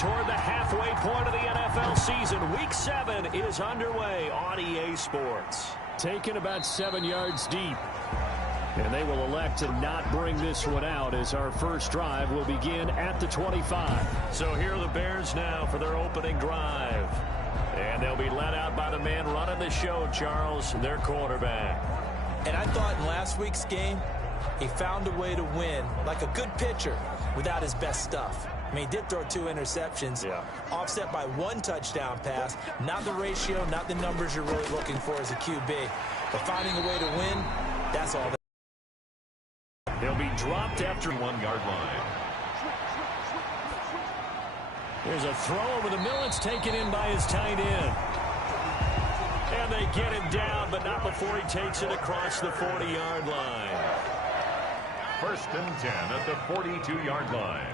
toward the halfway point of the NFL season. Week 7 is underway on EA Sports. Taken about 7 yards deep. And they will elect to not bring this one out as our first drive will begin at the 25. So here are the Bears now for their opening drive. And they'll be led out by the man running the show, Charles, their quarterback. And I thought in last week's game, he found a way to win like a good pitcher without his best stuff. I mean, he did throw 2 interceptions, offset by 1 touchdown pass. Not the ratio, not the numbers you're really looking for as a QB. But finding a way to win, that's all. He'll be dropped after 1-yard line. There's a throw over the middle. It's taken in by his tight end. And they get him down, but not before he takes it across the 40-yard line. 1st and 10 at the 42-yard line.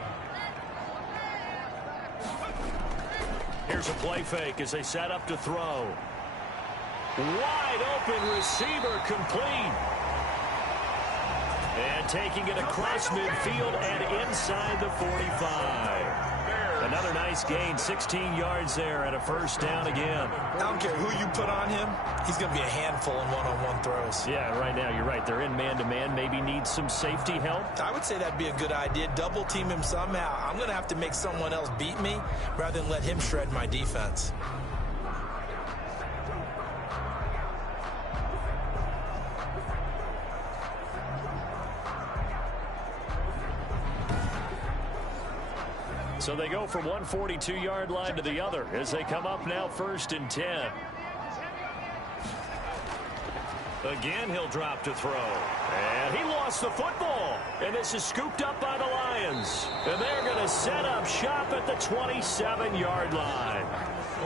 Here's a play fake as they set up to throw. Wide open receiver complete. And taking it across midfield and inside the 45. Another nice gain, 16 yards there and a first down again. I don't care who you put on him. He's going to be a handful in one-on-one throws. Yeah, right now you're right. They're in man-to-man. Maybe need some safety help. I would say that'd be a good idea. Double team him somehow. I'm going to have to make someone else beat me rather than let him shred my defense. So they go from one 42-yard line to the other as they come up now 1st and 10. Again, he'll drop to throw. And he lost the football. And this is scooped up by the Lions. And they're going to set up shop at the 27-yard line.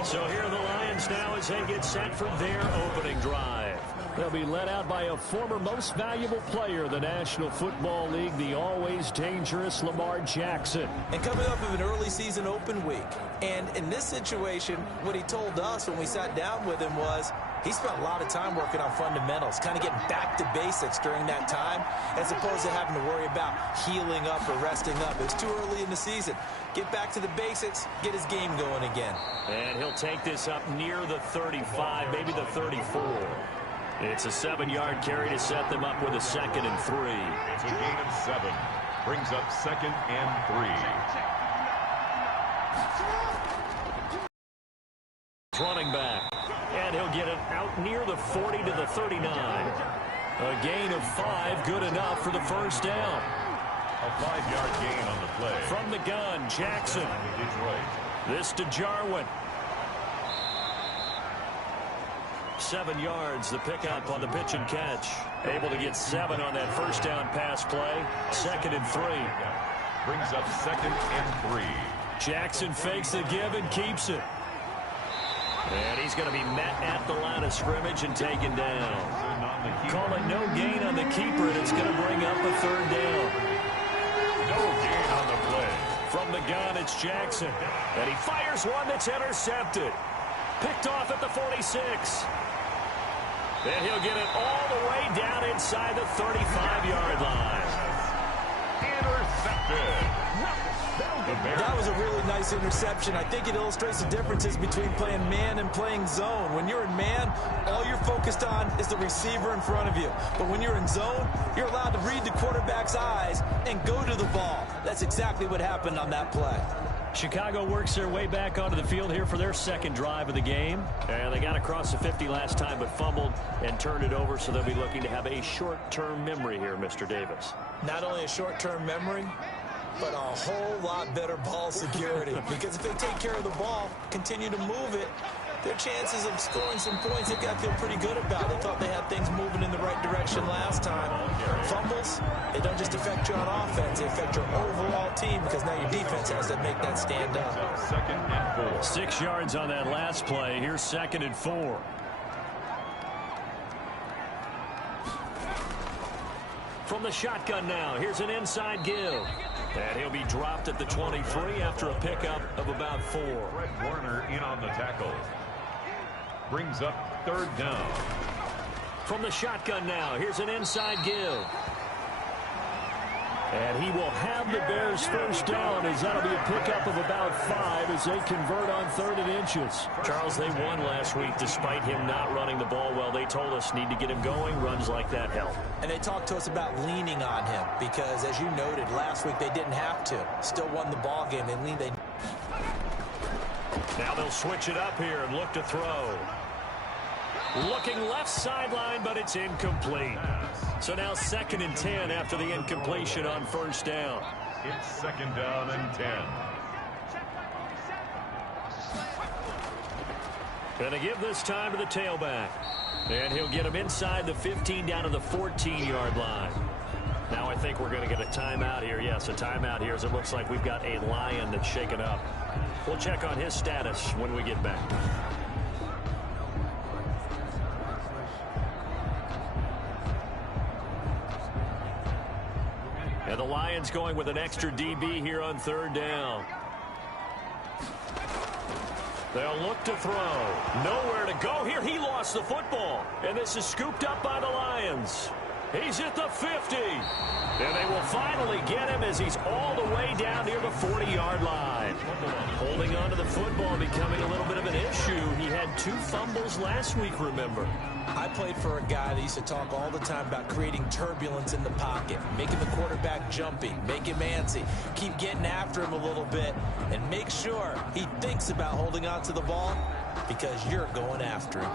So here are the Lions now as they get set for their opening drive. They'll be led out by a former most valuable player of the National Football League, the always dangerous Lamar Jackson. And coming up of an early season open week. And in this situation, what he told us when we sat down with him was he spent a lot of time working on fundamentals, kind of getting back to basics during that time, as opposed to having to worry about healing up or resting up. It's too early in the season. Get back to the basics, get his game going again. And he'll take this up near the 35, maybe the 34. It's a 7-yard carry to set them up with a 2nd and 3. It's a gain of 7. Brings up 2nd and 3. Running back. And he'll get it out near the 40 to the 39. A gain of 5, good enough for the first down. A 5-yard gain on the play. From the gun, Jackson. Detroit. This to Jarwin. 7 yards, the pickup on the pitch and catch. Able to get 7 on that first down pass play. 2nd and 3. Brings up 2nd and 3. Jackson fakes the give and keeps it. And he's going to be met at the line of scrimmage and taken down. Call it no gain on the keeper, and it's going to bring up a 3rd down. No gain on the play. From the gun, it's Jackson. And he fires one that's intercepted. Picked off at the 46. And he'll get it all the way down inside the 35-yard line. Intercepted. That was a really nice interception. I think it illustrates the differences between playing man and playing zone. When you're in man, all you're focused on is the receiver in front of you. But when you're in zone, you're allowed to read the quarterback's eyes and go to the ball. That's exactly what happened on that play. Chicago works their way back onto the field here for their 2nd drive of the game. And they got across the 50 last time but fumbled and turned it over, so they'll be looking to have a short-term memory here, Mr. Davis. Not only a short-term memory, but a whole lot better ball security. Because if they take care of the ball, continue to move it, their chances of scoring some points, they've got to feel pretty good about. They thought they had things moving in the right direction last time. Fumbles, they don't just affect you on offense, they affect your overall team because now your defense has to make that stand up. 2nd and 4. 6 yards on that last play. Here's 2nd and 4. From the shotgun now, here's an inside give. And he'll be dropped at the 23 after a pickup of about 4. Fred Warner in on the tackle. Brings up 3rd down. From the shotgun now, here's an inside give. And he will have the Bears first down, as that'll be a pickup of about 5 as they convert on 3rd and inches. Charles, they won last week despite him not running the ball well. They told us need to get him going. Runs like that help. And they talked to us about leaning on him because, as you noted, last week they didn't have to. Still won the ball game. They leaned. Now they'll switch it up here and look to throw. Looking left sideline, but it's incomplete. So now 2nd and 10 after the incompletion on 1st down. It's 2nd down and 10. Going to give this time to the tailback. And he'll get him inside the 15 down to the 14-yard line. Now I think we're going to get a timeout here. Yes, a timeout here as it looks like we've got a Lion that's shaken up. We'll check on his status when we get back. And the Lions going with an extra DB here on 3rd down. They'll look to throw. Nowhere to go here. He lost the football. And this is scooped up by the Lions. He's at the 50. And they will finally get him as he's all the way down near the 40-yard line. Holding on to the football becoming a little bit of an issue. He had 2 fumbles last week, remember. I played for a guy that used to talk all the time about creating turbulence in the pocket, making the quarterback jumpy, make him antsy, keep getting after him a little bit, and make sure he thinks about holding on to the ball because you're going after him.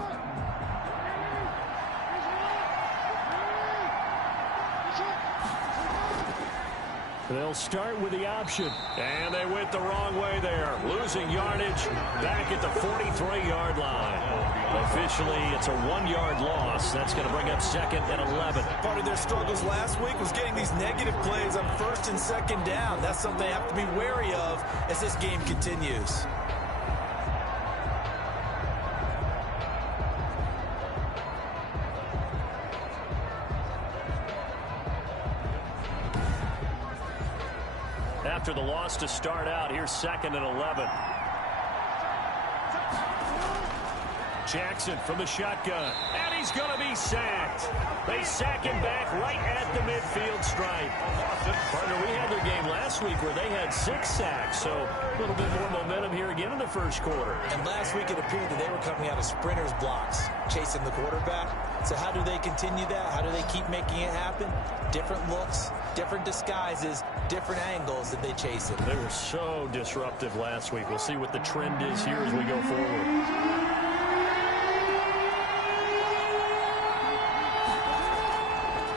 They'll start with the option. And they went the wrong way there. Losing yardage back at the 43-yard line. Officially, it's a 1-yard loss. That's going to bring up 2nd and 11. Part of their struggles last week was getting these negative plays on 1st and 2nd down. That's something they have to be wary of as this game continues. After the loss to start out, here's 2nd and 11. Jackson from the shotgun, and he's going to be sacked. They sack him back right at the midfield stripe. Partner, we had their game last week where they had 6 sacks, so a little bit more momentum here again in the 1st quarter. And last week it appeared that they were coming out of sprinters blocks, chasing the quarterback. So how do they continue that? How do they keep making it happen? Different looks, different disguises, different angles that they chase it. They were so disruptive last week. We'll see what the trend is here as we go forward.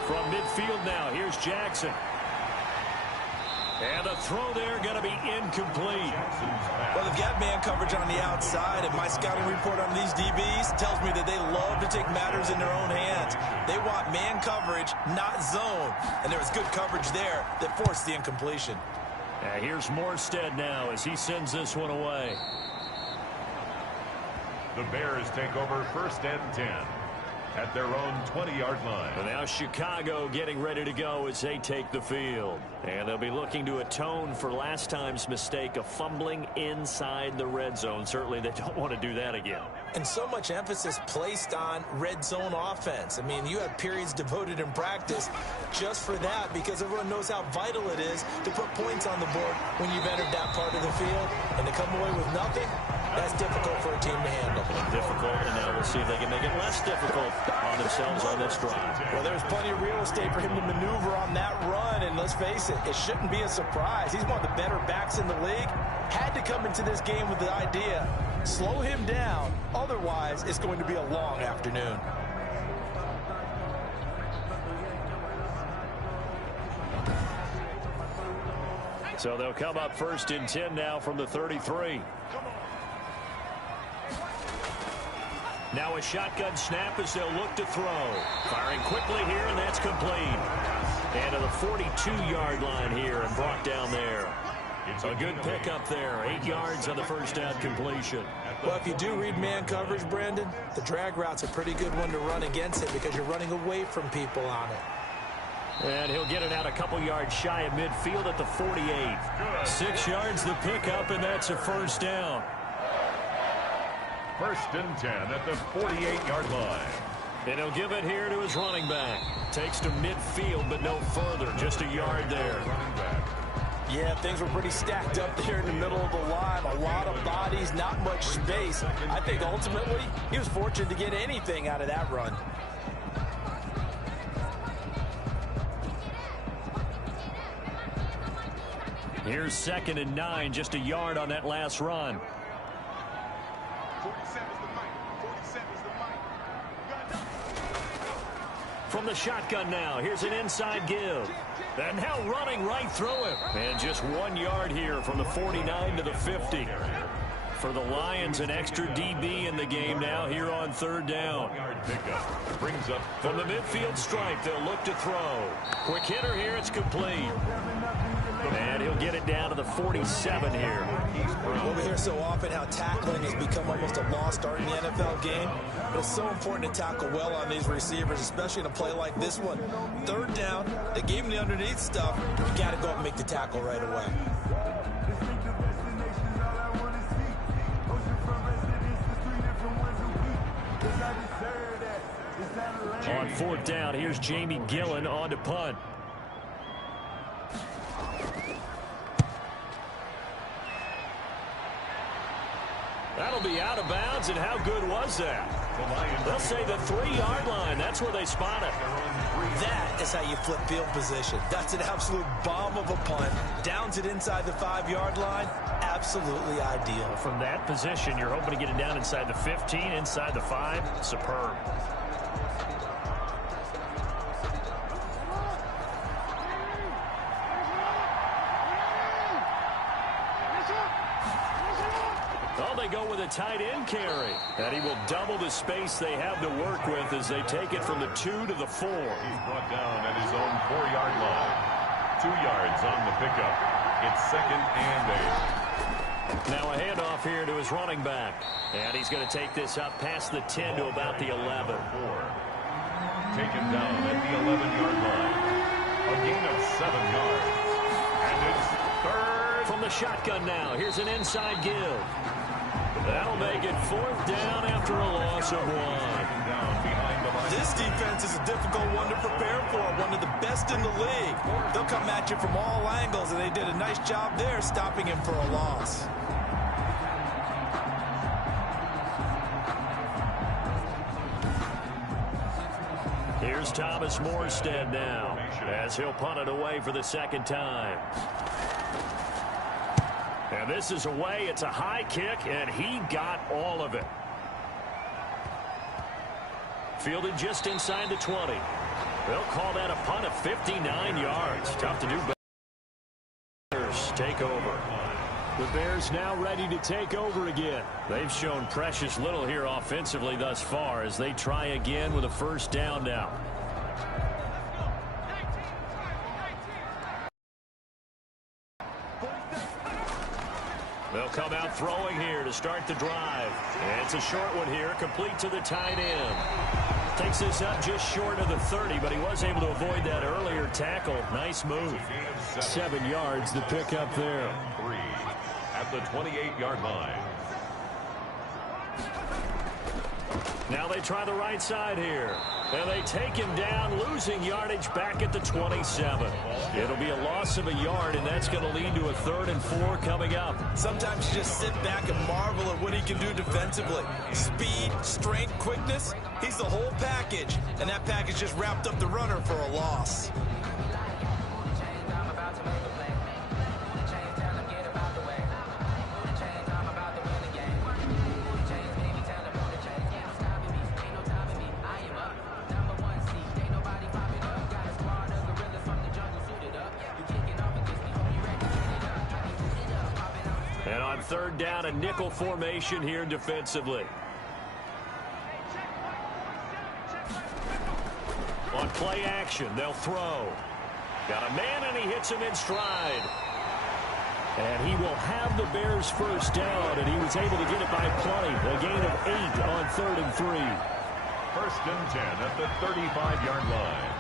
From midfield now, here's Jackson. And the throw there going to be incomplete. Well, they've got man coverage on the outside, and my scouting report on these DBs tells me that they love to take matters in their own hands. They want man coverage, not zone. And there was good coverage there that forced the incompletion. Here's Morstead now as he sends this one away. The Bears take over 1st and 10 at their own 20-yard line. And now Chicago getting ready to go as they take the field. And they'll be looking to atone for last time's mistake of fumbling inside the red zone. Certainly they don't want to do that again. And so much emphasis placed on red zone offense. I mean, you have periods devoted in practice just for that because everyone knows how vital it is to put points on the board when you've entered that part of the field. And to come away with nothing, that's difficult for a team to handle. Difficult, and now we'll see if they can make it less difficult on themselves on this drive. Well, there's plenty of real estate for him to maneuver on that run, and let's face it, it shouldn't be a surprise. He's one of the better backs in the league. Had to come into this game with the idea, slow him down, otherwise it's going to be a long afternoon. So they'll come up 1st and 10 now from the 33. Now a shotgun snap as they'll look to throw. Firing quickly here, and that's complete. And to the 42-yard line here and brought down there. It's a good pickup there. 8 yards on the 1st down completion. Well, if you do read man coverage, Brandon, the drag route's a pretty good one to run against it because you're running away from people on it. And he'll get it out a couple yards shy of midfield at the 48. 6 yards the pickup, and that's a 1st down. 1st and 10 at the 48-yard line. And he'll give it here to his running back. Takes to midfield, but no further. Just a yard there. Yeah, things were pretty stacked up there in the middle of the line. A lot of bodies, not much space. I think ultimately he was fortunate to get anything out of that run. Here's 2nd and 9, just a yard on that last run. 47's the mic. 47's the mic. From the shotgun now, here's an inside give. And now running right through him. And just 1 yard here from the 49 to the 50. For the Lions, an extra DB in the game now here on 3rd down. Brings up from the midfield stripe, they'll look to throw. Quick hitter here, it's complete. And he'll get it down to the 47 here. Well, we hear so often how tackling has become almost a lost art in the NFL game. But it's so important to tackle well on these receivers, especially in a play like this one. 3rd down, they gave him the underneath stuff. You got to go up and make the tackle right away. On 4th down, here's Jamie Gillen on to punt. That'll be out of bounds, and how good was that? They'll say the 3-yard line. That's where they spot it. That is how you flip field position. That's an absolute bomb of a punt. Downs it inside the 5-yard line. Absolutely ideal. From that position, you're hoping to get it down inside the 15, inside the 5. Superb. They go with a tight end carry. And he will double the space they have to work with as they take it from the 2 to the 4. He's brought down at his own 4-yard line. 2 yards on the pickup. It's 2nd and 8. Now a handoff here to his running back. And he's going to take this up past the 10 to about the 11. Taken down at the 11-yard line. A gain of 7 yards. And it's 3rd. From the shotgun now. Here's an inside give. That'll make it 4th down after a loss of 1. This defense is a difficult one to prepare for, one of the best in the league. They'll come at you from all angles, and they did a nice job there stopping him for a loss. Here's Thomas Morstead now as he'll punt it away for the 2nd time. And this is away. It's a high kick, and he got all of it. Fielded just inside the 20. They'll call that a punt of 59 yards. Tough to do. Bears take over. The Bears now ready to take over again. They've shown precious little here offensively thus far as they try again with a 1st down now. They'll come out throwing here to start the drive. And it's a short one here, complete to the tight end. Takes this up just short of the 30, but he was able to avoid that earlier tackle. Nice move. 7 yards to pick up there. 3 at the 28-yard line. Now they try the right side here. And they take him down, losing yardage back at the 27. It'll be a loss of a yard, and that's going to lead to a 3rd and 4 coming up. Sometimes you just sit back and marvel at what he can do defensively. Speed, strength, quickness, he's the whole package. And that package just wrapped up the runner for a loss. And on 3rd down, a nickel formation here defensively. On play action, they'll throw. Got a man, and he hits him in stride. And he will have the Bears' 1st down, and he was able to get it by plenty. A gain of 8 on 3rd and 3. 1st and 10 at the 35-yard line.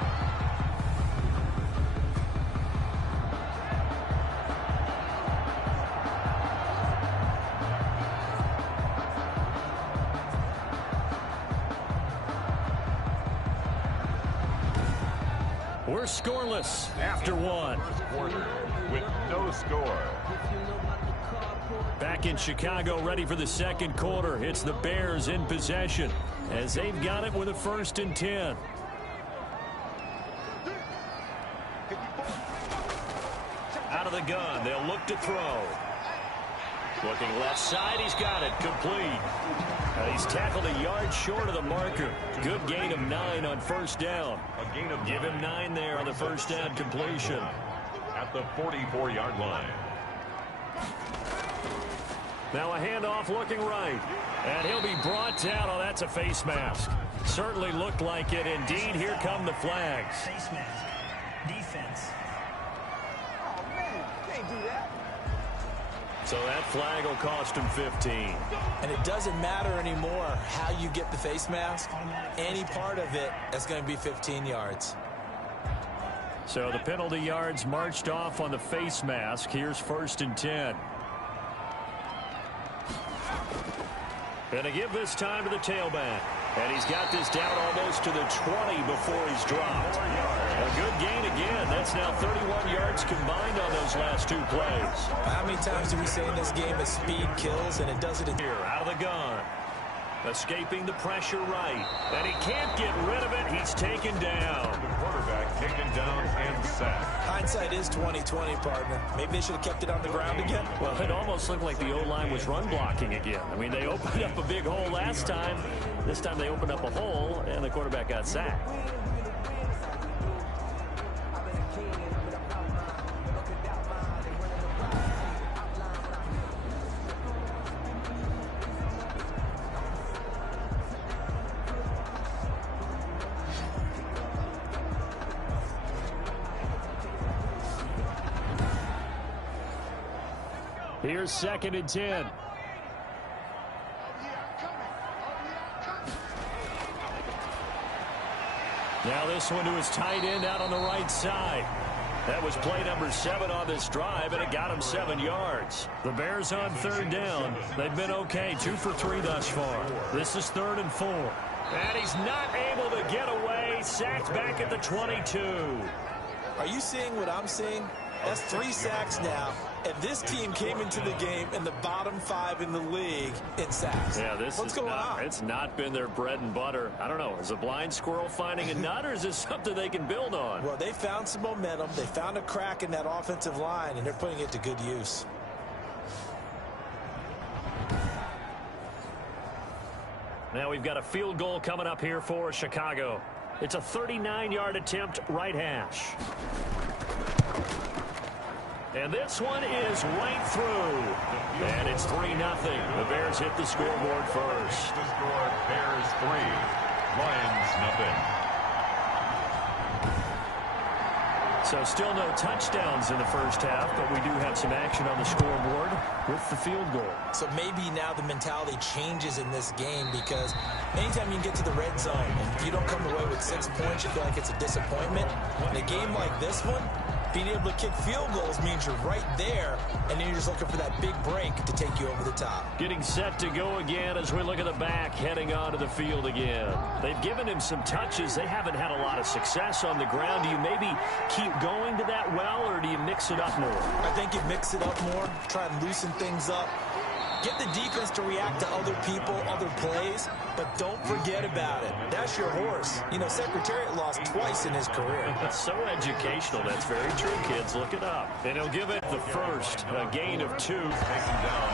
We're scoreless after one. Quarter with no score. Back in Chicago, ready for the second quarter. It's the Bears in possession as they've got it with a 1st and 10. Out of the gun, they'll look to throw. Looking left side, he's got it, complete. He's tackled a yard short of the marker. Good gain of 9 on 1st down. Give him 9 there on the 1st down completion. At the 44-yard line. Now a handoff looking right. And he'll be brought down. Oh, that's a face mask. Certainly looked like it. Indeed, here come the flags. Face mask. Defense. Oh, man, can't do that. So that flag will cost him 15. And it doesn't matter anymore how you get the face mask. Any part of it is going to be 15 yards. So the penalty yards marched off on the face mask. Here's 1st and 10. Gonna give this time to the tailback. And he's got this down almost to the 20 before he's dropped. A good gain again. That's now 31 yards combined on those last 2 plays. How many times do we say in this game that speed kills, and it does it Here, out of the gun. Escaping the pressure right. And he can't get rid of it. He's taken down. The quarterback taken down and sacked. Hindsight is 20/20, partner. Maybe they should have kept it on the ground again. Well, it almost looked like the O-line was run blocking again. I mean, they opened up a big hole last time. This time they opened up a hole, and the quarterback got sacked. Here's 2nd and 10. Now this one to his tight end out on the right side. That was play number 7 on this drive, and it got him 7 yards. The Bears on 3rd down. They've been okay, 2 for 3 thus far. This is 3rd and 4. And he's not able to get away. Sacked back at the 22. Are you seeing what I'm seeing? That's 3 sacks now. And this team came into the game in the bottom 5 in the league in sacks. Yeah, what's going on? It's not been their bread and butter. I don't know. Is a blind squirrel finding a nut, or is this something they can build on? Well, they found some momentum. They found a crack in that offensive line, and they're putting it to good use. Now we've got a field goal coming up here for Chicago. It's a 39-yard attempt, right hash. And this one is right through. And it's 3-0. The Bears hit the scoreboard first. The score, Bears 3, Lions nothing. So still no touchdowns in the first half, but we do have some action on the scoreboard with the field goal. So maybe now the mentality changes in this game, because anytime you can get to the red zone and if you don't come away with 6 points, you feel like it's a disappointment. In a game like this one, being able to kick field goals means you're right there, and then you're just looking for that big break to take you over the top. Getting set to go again as we look at the back, heading onto the field again. They've given him some touches. They haven't had a lot of success on the ground. Do you maybe keep going to that well, or do you mix it up more? I think you mix it up more, try and loosen things up. Get the defense to react to other people, other plays, but don't forget about it. That's your horse. You know, Secretariat lost twice in his career. That's so educational. That's very true, kids. Look it up. And he'll give it the first, a gain of 2. Taken down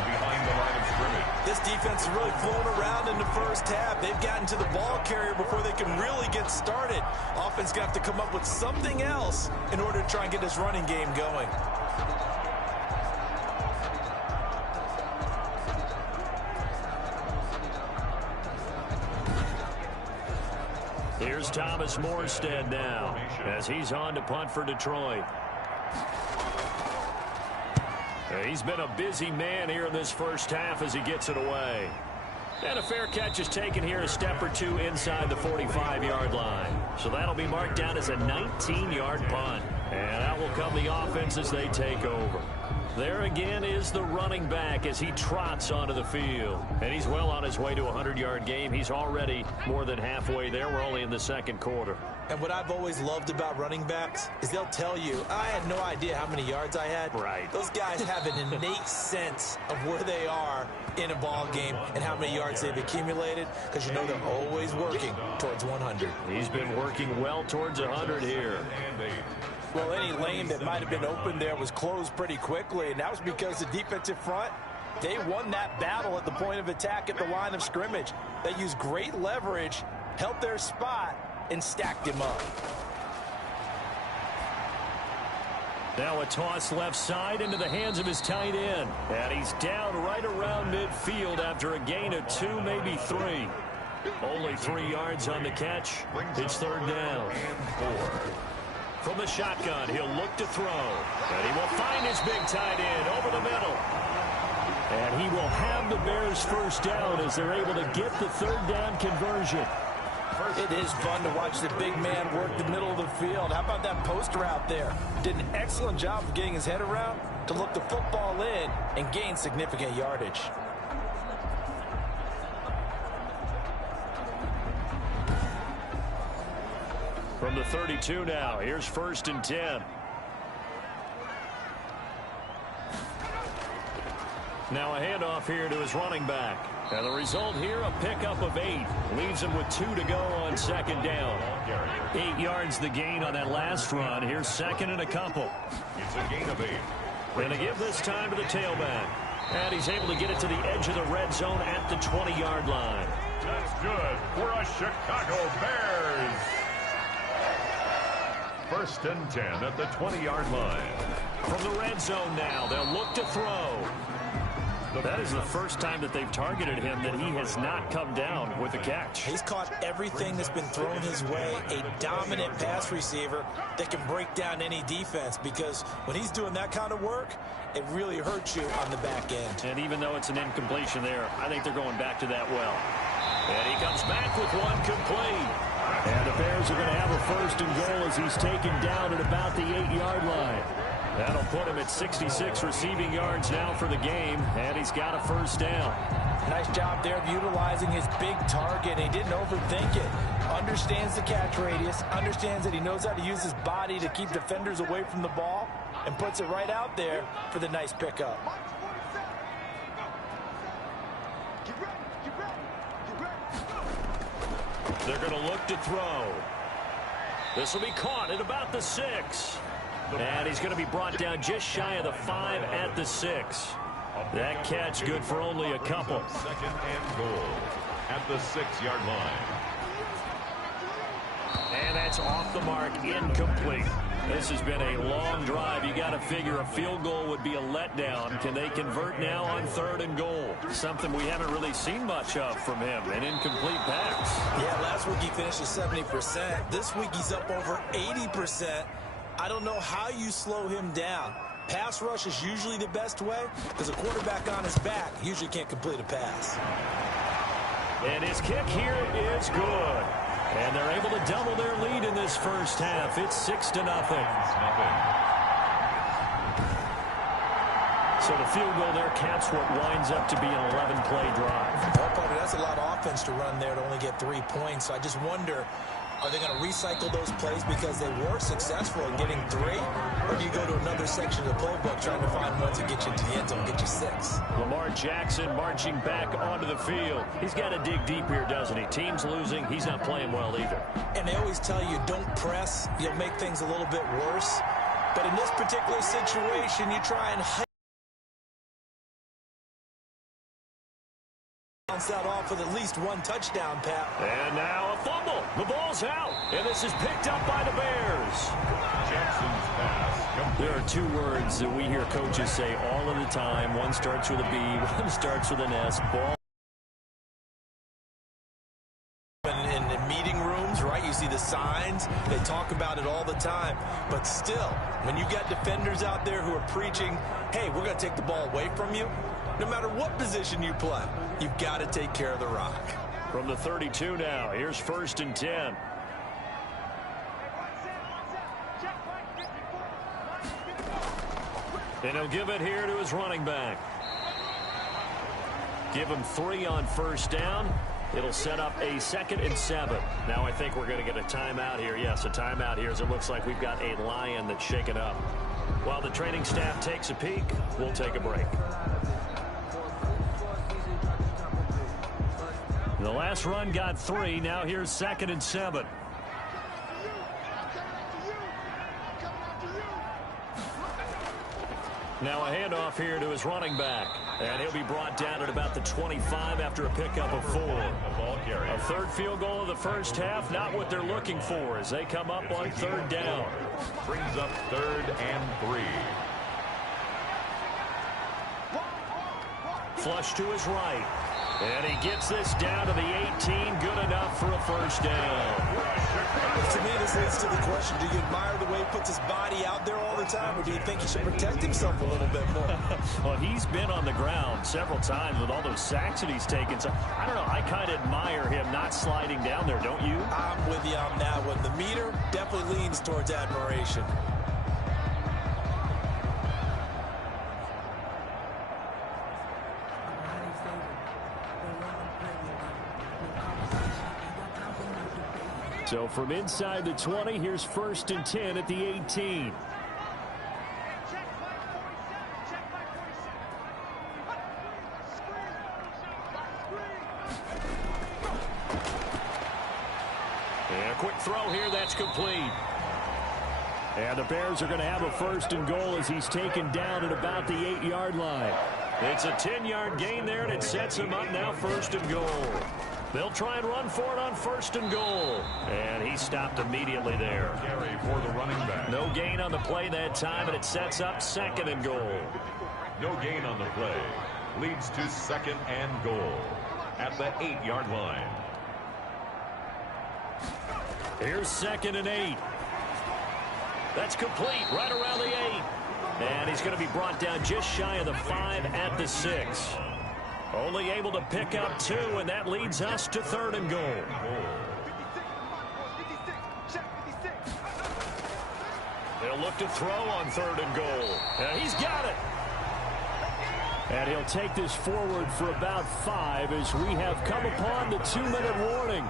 behind the line of scrimmage. This defense has really flown around in the first half. They've gotten to the ball carrier before they can really get started. Offense going to have to come up with something else in order to try and get this running game going. Here's Thomas Morstead now as he's on to punt for Detroit. He's been a busy man here in this first half as he gets it away. And a fair catch is taken here, a step or 2 inside the 45-yard line. So that'll be marked down as a 19-yard punt. And out will come the offense as they take over. There again is the running back as he trots onto the field. And he's well on his way to a 100-yard game. He's already more than halfway there. We're only in the second quarter. And what I've always loved about running backs is they'll tell you, I had no idea how many yards I had. Right. Those guys have an innate sense of where they are in a ball game and how many yards they've accumulated, because you know they're always working towards 100. He's been working well towards 100 here. Well, any lane that might have been open there was closed pretty quickly, and that was because the defensive front, they won that battle at the point of attack at the line of scrimmage. They used great leverage, held their spot, and stacked him up. Now a toss left side into the hands of his tight end. And he's down right around midfield after a gain of 2, maybe 3. Only 3 yards on the catch. It's third down. From the shotgun, he'll look to throw. And he will find his big tight end over the middle. And he will have the Bears first down as they're able to get the third down conversion. It is fun to watch the big man work the middle of the field. How about that post route there? Did an excellent job of getting his head around to look the football in and gain significant yardage. From the 32 now, here's 1st and 10. Now a handoff here to his running back. And the result here, a pickup of 8. Leaves him with 2 to go on second down. 8 yards the gain on that last run. Here's 2nd and a couple. It's a gain of 8. Going to give this time to the tailback. And he's able to get it to the edge of the red zone at the 20-yard line. That's good for a Chicago Bears. 1st and 10 at the 20-yard line. From the red zone now, they'll look to throw. That is the first time that they've targeted him that he has not come down with a catch. He's caught everything that's been thrown his way, a dominant pass receiver that can break down any defense, because when he's doing that kind of work, it really hurts you on the back end. And even though it's an incompletion there, I think they're going back to that well. And he comes back with one complete. And the Bears are going to have a 1st and goal as he's taken down at about the 8-yard line. That'll put him at 66 receiving yards now for the game, and he's got a 1st down. Nice job there of utilizing his big target. He didn't overthink it. Understands the catch radius, understands that he knows how to use his body to keep defenders away from the ball, and puts it right out there for the nice pickup. They're going to look to throw. This will be caught at about the 6. And he's going to be brought down just shy of the 5 at the 6. That catch good for only a couple. 2nd and goal at the 6-yard line. And that's off the mark, incomplete. This has been a long drive. You got to figure a field goal would be a letdown. Can they convert now on 3rd and goal? Something we haven't really seen much of from him, an incomplete pass. Yeah, last week he finished at 70%. This week he's up over 80%. I don't know how you slow him down. Pass rush is usually the best way, because a quarterback on his back usually can't complete a pass. And his kick here is good. And they're able to double their lead in this first half. It's 6-0. So the field goal there caps what winds up to be an 11-play drive. Well, partner, that's a lot of offense to run there to only get 3 points. So I just wonder, are they going to recycle those plays because they were successful in getting 3? Or do you go to another section of the playbook trying to find ones that get you into the end zone, get you 6? Lamar Jackson marching back onto the field. He's got to dig deep here, doesn't he? Team's losing. He's not playing well either. And they always tell you, don't press. You'll make things a little bit worse. But in this particular situation, you try and bounce that off with at least 1 touchdown, Pat. And now a fumble. The ball's out. And this is picked up by the Bears. Jackson's pass complete. There are 2 words that we hear coaches say all of the time. One starts with a B, one starts with an S. Ball. In the meeting rooms, right, you see the signs. They talk about it all the time. But still, when you got defenders out there who are preaching, hey, we're going to take the ball away from you, no matter what position you play, you've got to take care of the rock. From the 32 now, here's 1st and 10. And he'll give it here to his running back. Give him 3 on first down. It'll set up a 2nd and 7. Now I think we're going to get a timeout here. Yes, a timeout here as it looks like we've got a Lion that's shaken up. While the training staff takes a peek, we'll take a break. The last run got 3. Now here's 2nd and 7. Now a handoff here to his running back. And he'll be brought down at about the 25 after a pickup of 4. A 3rd field goal of the first half, not what they're looking for as they come up on 3rd down. Brings up 3rd and 3. Flush to his right. And he gets this down to the 18. Good enough for a first down. To me, this leads to the question, do you admire the way he puts his body out there all the time, or do you think he should protect himself a little bit more? Well, he's been on the ground several times with all those sacks that he's taken. So, I don't know, I kind of admire him not sliding down there, don't you? I'm with you on that one. The meter definitely leans towards admiration. So from inside the 20, here's 1st and 10 at the 18. And a quick throw here, that's complete. And the Bears are going to have a 1st and goal as he's taken down at about the 8-yard line. It's a 10-yard gain there, and it sets him up now 1st and goal. They'll try and run for it on 1st and goal. And he stopped immediately there. Carry for the running back. No gain on the play that time, and it sets up 2nd and goal. No gain on the play. Leads to 2nd and goal at the 8-yard line. Here's 2nd and 8. That's complete right around the 8. And he's going to be brought down just shy of the 5 at the 6. Only able to pick up 2, and that leads us to 3rd and goal. They'll look to throw on 3rd and goal. And he's got it. And he'll take this forward for about 5 as we have come upon the 2-minute warning.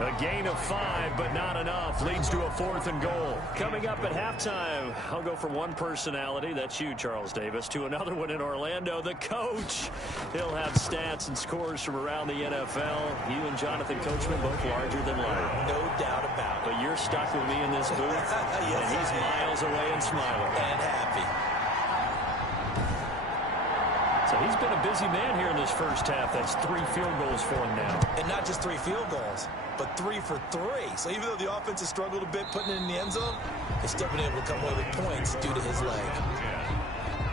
A gain of 5, but not enough. Leads to a 4th and goal. Coming up at halftime, I'll go from one personality, that's you, Charles Davis, to another one in Orlando, the coach. He'll have stats and scores from around the NFL. You and Jonathan Coachman both larger than life. No doubt about it. But you're stuck with me in this booth, Yes, and he's miles away and smiling. And happy. So he's been a busy man here in this first half. That's 3 field goals for him now. And not just 3 field goals, but 3 for 3. So even though the offense has struggled a bit putting it in the end zone, they've still been able to come away with points due to his leg.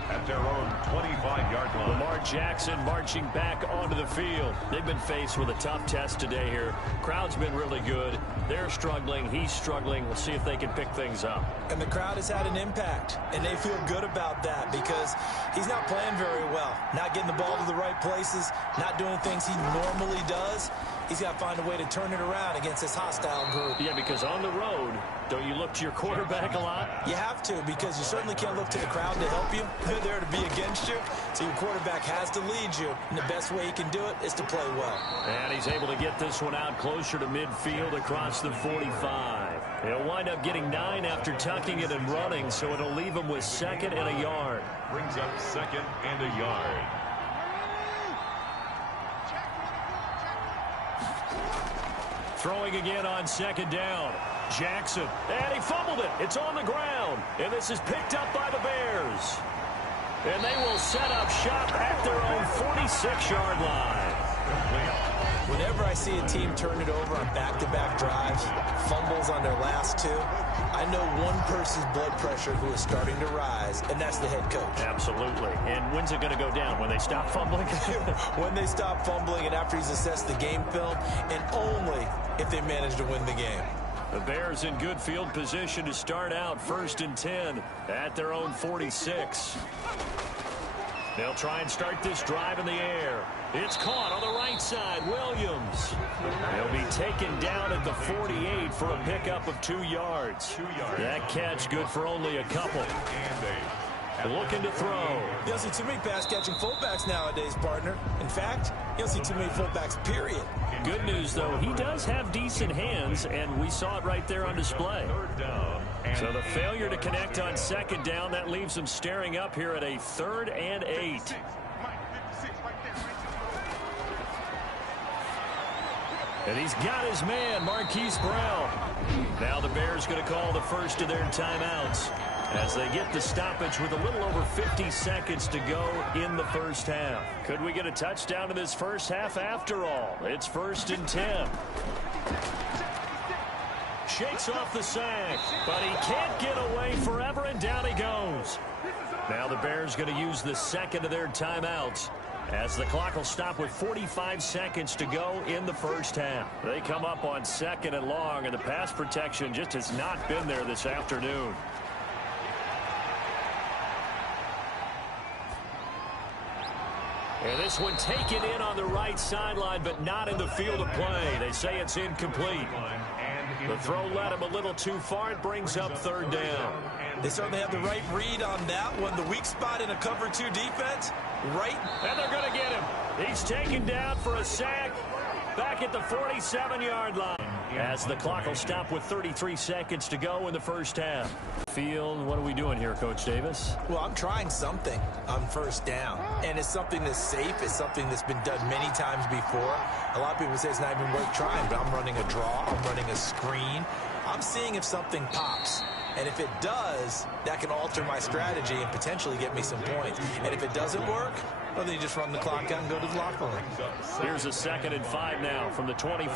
At their own 25-yard line. Lamar Jackson marching back onto the field. They've been faced with a tough test today here. Crowd's been really good. They're struggling. He's struggling. We'll see if they can pick things up. And the crowd has had an impact, and they feel good about that because he's not playing very well. Not getting the ball to the right places, not doing things he normally does. He's got to find a way to turn it around against this hostile group. Yeah, because on the road, don't you look to your quarterback a lot? You have to, because you certainly can't look to the crowd to help you. They're there to be against you, so your quarterback has to lead you. And the best way he can do it is to play well. And he's able to get this one out closer to midfield across the 45. He'll wind up getting 9 after tucking it and running, so it'll leave him with 2nd and a yard. Brings up 2nd and a yard. Throwing again on 2nd down. Jackson, and he fumbled it. It's on the ground, and this is picked up by the Bears. And they will set up shop at their own 46-yard line. Whenever I see a team turn it over on back-to-back drives, fumbles on their last 2, I know one person's blood pressure who is starting to rise, and that's the head coach. Absolutely. And when's it going to go down? When they stop fumbling? When they stop fumbling and after he's assessed the game film, and only if they manage to win the game. The Bears in good field position to start out 1st and 10 at their own 46. They'll try and start this drive in the air. It's caught on the right side. Williams. He'll be taken down at the 48 for a pickup of 2 yards. That catch good for only a couple. looking to throw. You don't see too many pass-catching fullbacks nowadays, partner. In fact, you don't see too many fullbacks, period. Good news, though, he does have decent hands, and we saw it right there on display. So the failure to connect on second down, that leaves him staring up here at a 3rd and 8. And he's got his man, Marquise Brown. Now the Bears going to call the first of their timeouts as they get the stoppage with a little over 50 seconds to go in the first half. Could we get a touchdown in this first half after all? It's 1st and 10. Shakes off the sack, but he can't get away forever, and down he goes. Now the Bears going to use the second of their timeouts as the clock will stop with 45 seconds to go in the first half. They come up on 2nd and long, and the pass protection just has not been there this afternoon. And this one taken in on the right sideline, but not in the field of play. They say it's incomplete. The throw led him a little too far. It brings up 3rd down. They certainly have the right read on that one. The weak spot in a cover 2 defense, right? And they're going to get him. He's taken down for a sack back at the 47-yard line. As the clock will stop with 33 seconds to go in the first half. Field, what are we doing here, Coach Davis? Well, I'm trying something on 1st down, and it's something that's safe. It's something that's been done many times before. A lot of people say it's not even worth trying, but I'm running a draw. I'm running a screen. I'm seeing if something pops. And if it does, that can alter my strategy and potentially get me some points. And if it doesn't work, well, then you just run the clock out and go to the locker room. Here's a 2nd and 5 now from the 25.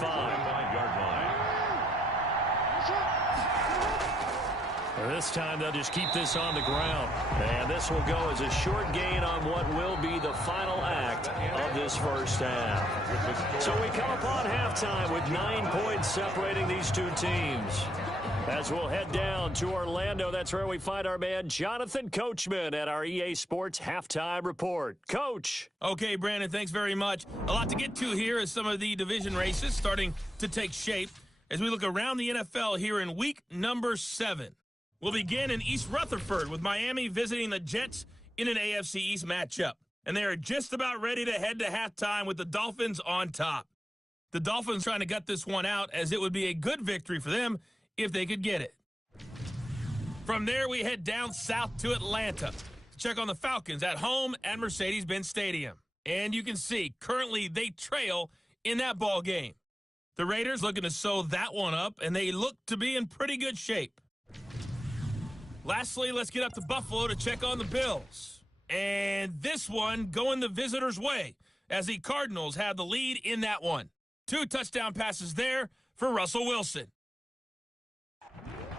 This time they'll just keep this on the ground. And this will go as a short gain on what will be the final act of this first half. So we come upon halftime with 9 points separating these two teams. As we'll head down to Orlando, that's where we find our man Jonathan Coachman at our EA Sports Halftime Report. Coach. Okay, Brandon, thanks very much. A lot to get to here as some of the division races starting to take shape as we look around the NFL here in week number 7. We'll begin in East Rutherford with Miami visiting the Jets in an AFC East matchup. And they are just about ready to head to halftime with the Dolphins on top. The Dolphins trying to gut this one out as it would be a good victory for them if they could get it. From there, we head down south to Atlanta to check on the Falcons at home at Mercedes-Benz Stadium. And you can see, currently they trail in that ball game. The Raiders looking to sew that one up, and they look to be in pretty good shape. Lastly, let's get up to Buffalo to check on the Bills. And this one going the visitors' way as the Cardinals have the lead in that one. 2 touchdown passes there for Russell Wilson.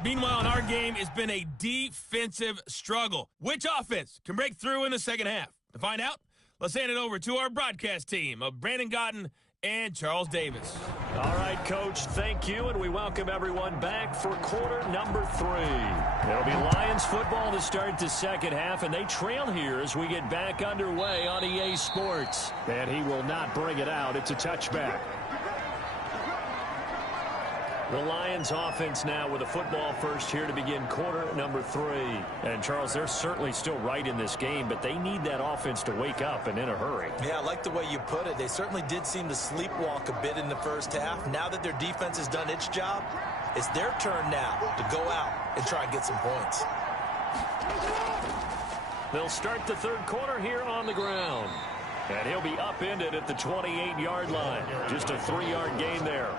Meanwhile, in our game, it's been a defensive struggle. Which offense can break through in the second half? To find out, let's hand it over to our broadcast team of Brandon Gotten and Charles Davis. All right, Coach, thank you, and we welcome everyone back for quarter number 3. It'll be Lions football to start the second half, and they trail here as we get back underway on EA Sports. And he will not bring it out. It's a touchback. The Lions offense now with a football first here to begin quarter number 3. And, Charles, they're certainly still right in this game, but they need that offense to wake up and in a hurry. Yeah, I like the way you put it. They certainly did seem to sleepwalk a bit in the first half. Now that their defense has done its job, it's their turn now to go out and try and get some points. They'll start the third quarter here on the ground. And he'll be upended at the 28-yard line. Just a 3-yard gain there.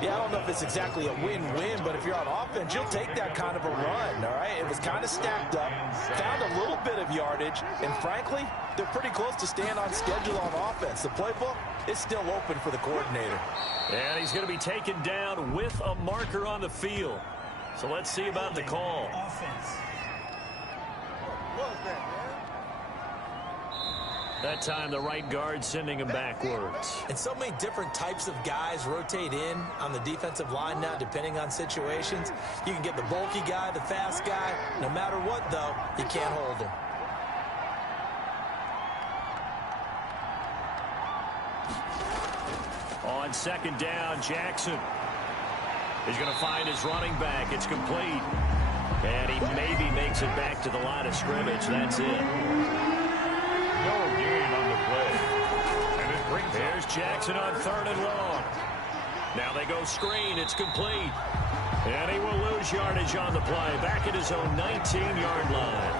Yeah, I don't know if it's exactly a win-win, but if you're on offense, you'll take that kind of a run, all right? It was kind of stacked up, found a little bit of yardage, and frankly, they're pretty close to staying on schedule on offense. The playbook is still open for the coordinator. And he's going to be taken down with a marker on the field. So let's see about the call. Offense. What was that, man? That time, the right guard sending him backwards. And so many different types of guys rotate in on the defensive line now, depending on situations. You can get the bulky guy, the fast guy. No matter what, though, you can't hold him. On second down, Jackson is going to find his running back. It's complete. And he maybe makes it back to the line of scrimmage. That's it. No gain on the play. And it brings Here's Jackson on 3rd and long. Now they go screen. It's complete. And he will lose yardage on the play. Back at his own 19-yard line.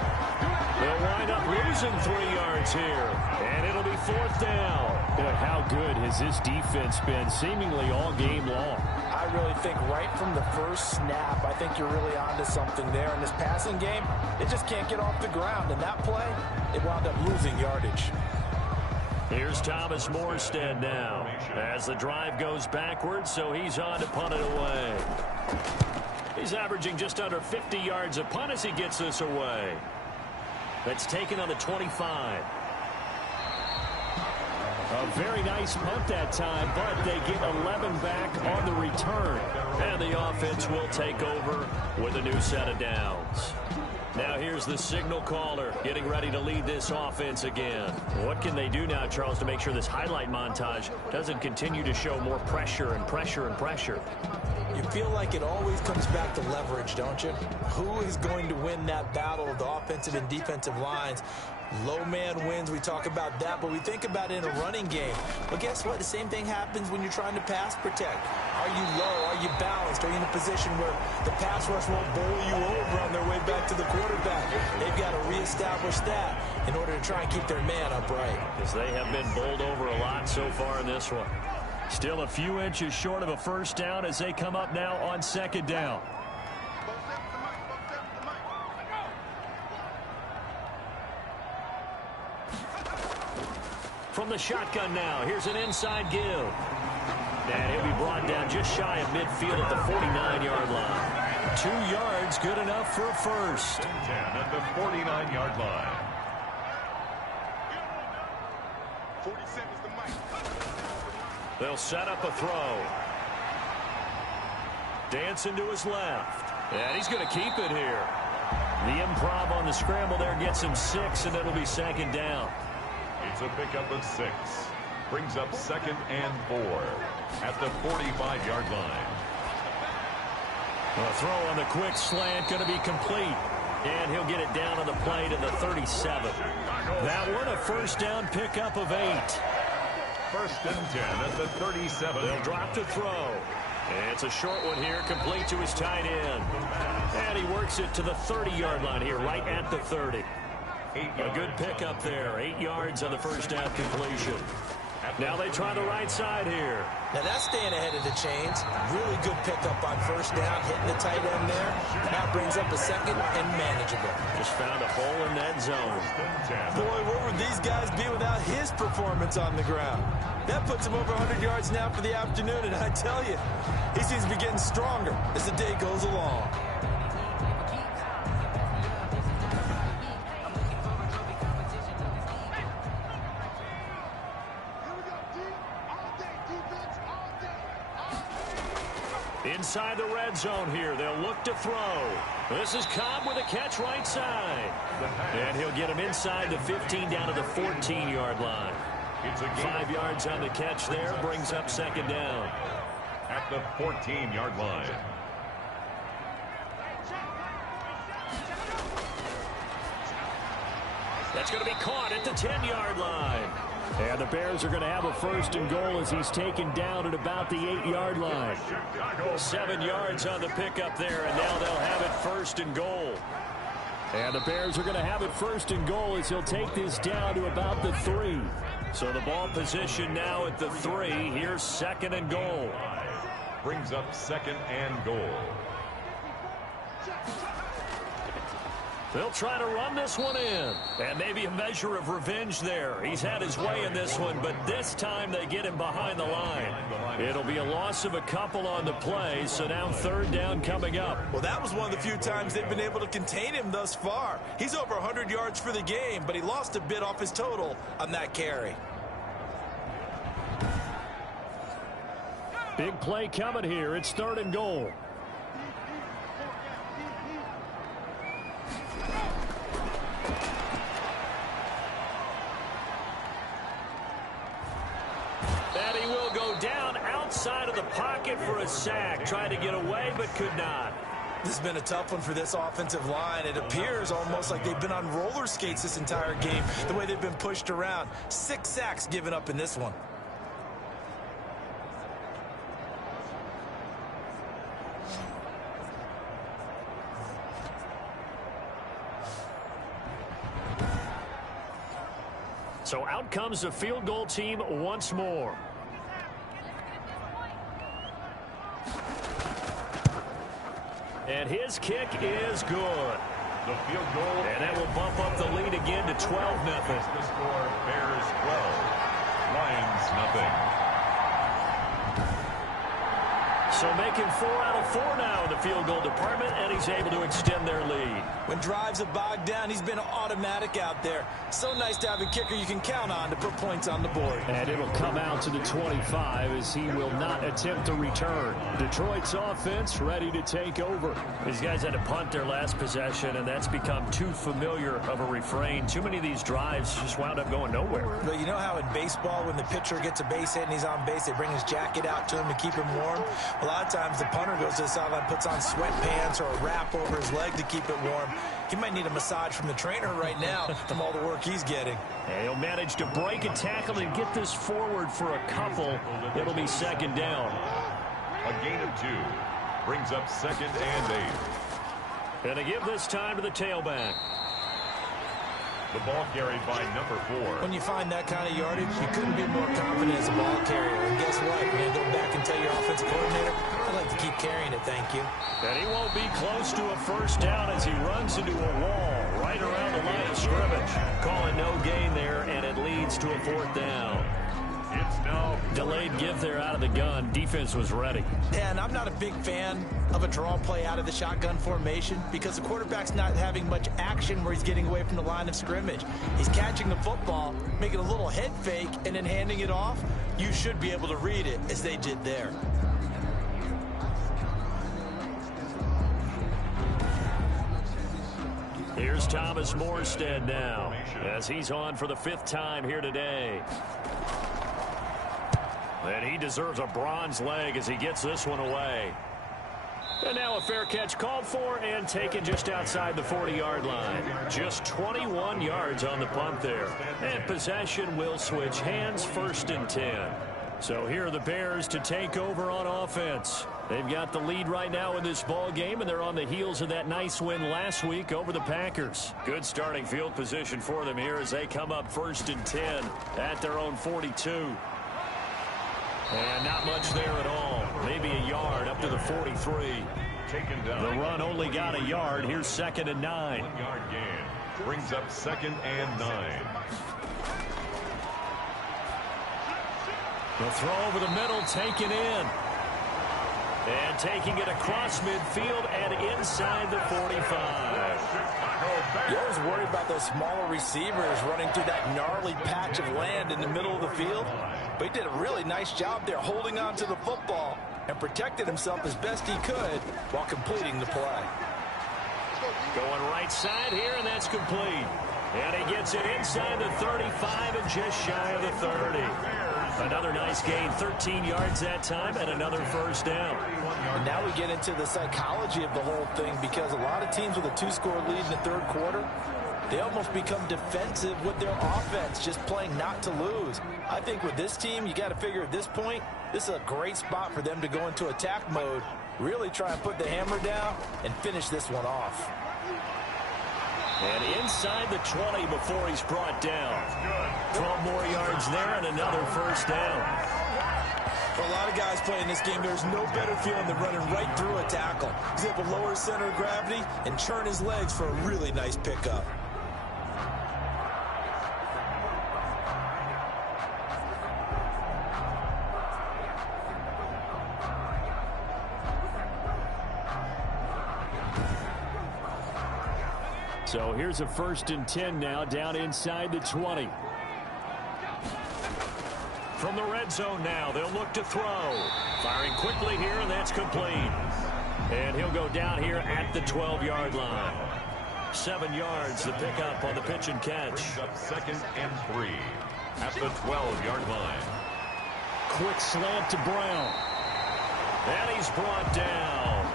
They'll wind up losing 3 yards here. And it'll be 4th down. Boy, how good has this defense been seemingly all game long? I really think right from the first snap, I think you're really onto something there. In this passing game, it just can't get off the ground. And that play, it wound up losing yardage. Here's Thomas Morstead now as the drive goes backwards, so he's on to punt it away. He's averaging just under 50 yards a punt as he gets this away. That's taken on the 25. A very nice punt that time, but they get 11 back on the return. And the offense will take over with a new set of downs. Now here's the signal caller getting ready to lead this offense again. What can they do now, Charles, to make sure this highlight montage doesn't continue to show more pressure and pressure and pressure? You feel like it always comes back to leverage, don't you? Who is going to win that battle of the offensive and defensive lines? Low man wins. We talk about that, but we think about it in a running game. But guess what? The same thing happens when you're trying to pass protect. Are you low? Are you balanced? Are you in a position where the pass rush won't bowl you over on their way back to the quarterback? They've got to reestablish that in order to try and keep their man upright. Because they have been bowled over a lot so far in this one. Still a few inches short of a first down as they come up now on 2nd down. From the shotgun now, here's an inside give. And he'll be brought down just shy of midfield at the 49-yard line. 2 yards, good enough for a first. 10 at the 49-yard line. 47 is the mic. They'll set up a throw. Dancing to his left. And he's going to keep it here. The improv on the scramble there gets him 6, and it'll be 2nd down. It's a pickup of 6. Brings up 2nd and 4 at the 45-yard line. A throw on the quick slant going to be complete. And he'll get it down on the play to the 37. That one a first down pickup of 8. 1st and 10 at the 37. They'll drop to throw. And it's a short one here, complete to his tight end. And he works it to the 30-yard line here, right at the 30. A good pickup there. 8 yards on the first down completion. Now they try the right side here. Now that's staying ahead of the chains. Really good pickup on first down, hitting the tight end there. Now brings up a 2nd and manageable. Just found a hole in that zone. Boy, where would these guys be without his performance on the ground? That puts him over 100 yards now for the afternoon, and I tell you, he seems to be getting stronger as the day goes along. Inside the red zone here, they'll look to throw. This is Cobb with a catch right side. And he'll get him inside the 15 down to the 14-yard line. 5 yards on the catch there, brings up 2nd down. At the 14-yard line. That's going to be caught at the 10-yard line. And the Bears are going to have a 1st and goal as he's taken down at about the 8-yard line. 7 yards on the pickup there, and now they'll have it 1st and goal. And the Bears are going to have it 1st and goal as he'll take this down to about the 3. So the ball position now at the 3. Here's 2nd and goal. Brings up 2nd and goal. They'll try to run this one in. And maybe a measure of revenge there. He's had his way in this one, but this time they get him behind the line. It'll be a loss of a couple on the play, so now 3rd down coming up. Well, that was one of the few times they've been able to contain him thus far. He's over 100 yards for the game, but he lost a bit off his total on that carry. Big play coming here. It's 3rd and goal. And he will go down outside of the pocket for a sack. Trying to get away, but could not. This has been a tough one for this offensive line. It appears almost like they've been on roller skates this entire game, the way they've been pushed around. 6 sacks given up in this one. So out comes the field goal team once more. And his kick is good. The field goal. And that will bump up the lead again to 12-0. The score, Bears 12, Lions nothing. So making 4 out of 4 now in the field goal department, and he's able to extend their lead. When drives have bogged down, he's been automatic out there. So nice to have a kicker you can count on to put points on the board. And it'll come out to the 25 as he will not attempt to return. Detroit's offense ready to take over. These guys had to punt their last possession, and that's become too familiar of a refrain. Too many of these drives just wound up going nowhere. But you know how in baseball, when the pitcher gets a base hit and he's on base, they bring his jacket out to him to keep him warm? A lot of times the punter goes to the sideline, puts on sweatpants or a wrap over his leg to keep it warm. He might need a massage from the trainer right now from all the work he's getting. And he'll manage to break a tackle and get this forward for a couple. It'll be second down. A gain of 2 brings up 2nd and 8. And to give this time to the tailback. The ball carried by number 4. When you find that kind of yardage, you couldn't be more confident as a ball carrier. And guess what? You're going to go back and tell your offensive coordinator, I'd like to keep carrying it, thank you. And he won't be close to a first down as he runs into a wall right around the line of scrimmage. Calling no gain there, and it leads to a 4th down. It's now delayed give there out of the gun. Defense was ready. Yeah, and I'm not a big fan of a draw play out of the shotgun formation because the quarterback's not having much action where he's getting away from the line of scrimmage. He's catching the football, making a little head fake, and then handing it off. You should be able to read it as they did there. Here's Thomas Morstead now as he's on for the 5th time here today. And he deserves a bronze leg as he gets this one away. And now a fair catch called for and taken just outside the 40-yard line. Just 21 yards on the punt there. And possession will switch hands, 1st and 10. So here are the Bears to take over on offense. They've got the lead right now in this ball game, and they're on the heels of that nice win last week over the Packers. Good starting field position for them here as they come up 1st and 10 at their own 42. And not much there at all. Maybe a yard up to the 43. Taken down. The run only got a yard. Here's 2nd and 9. 1-yard gain. Brings up 2nd and 9. The throw over the middle taken in. And taking it across midfield and inside the 45. You always worry about those smaller receivers running through that gnarly patch of land in the middle of the field. But he did a really nice job there holding on to the football and protected himself as best he could while completing the play. Going right side here, and that's complete. And he gets it inside the 35 and just shy of the 30. Another nice gain, 13 yards that time, and another 1st down. And now we get into the psychology of the whole thing because a lot of teams with a 2-score lead in the 3rd quarter, they almost become defensive with their offense, just playing not to lose. I think with this team, you got to figure at this point, this is a great spot for them to go into attack mode, really try and put the hammer down and finish this one off. And inside the 20 before he's brought down. 12 more yards there and another 1st down. For a lot of guys playing this game, there's no better feeling than running right through a tackle. He's able to lower his center of gravity and churn his legs for a really nice pickup. So here's a 1st and 10 now down inside the 20. From the red zone now, they'll look to throw. Firing quickly here, and that's complete. And he'll go down here at the 12-yard line. 7 yards, the pickup on the pitch and catch. Brings up 2nd and 3 at the 12-yard line. Quick slant to Brown. And he's brought down.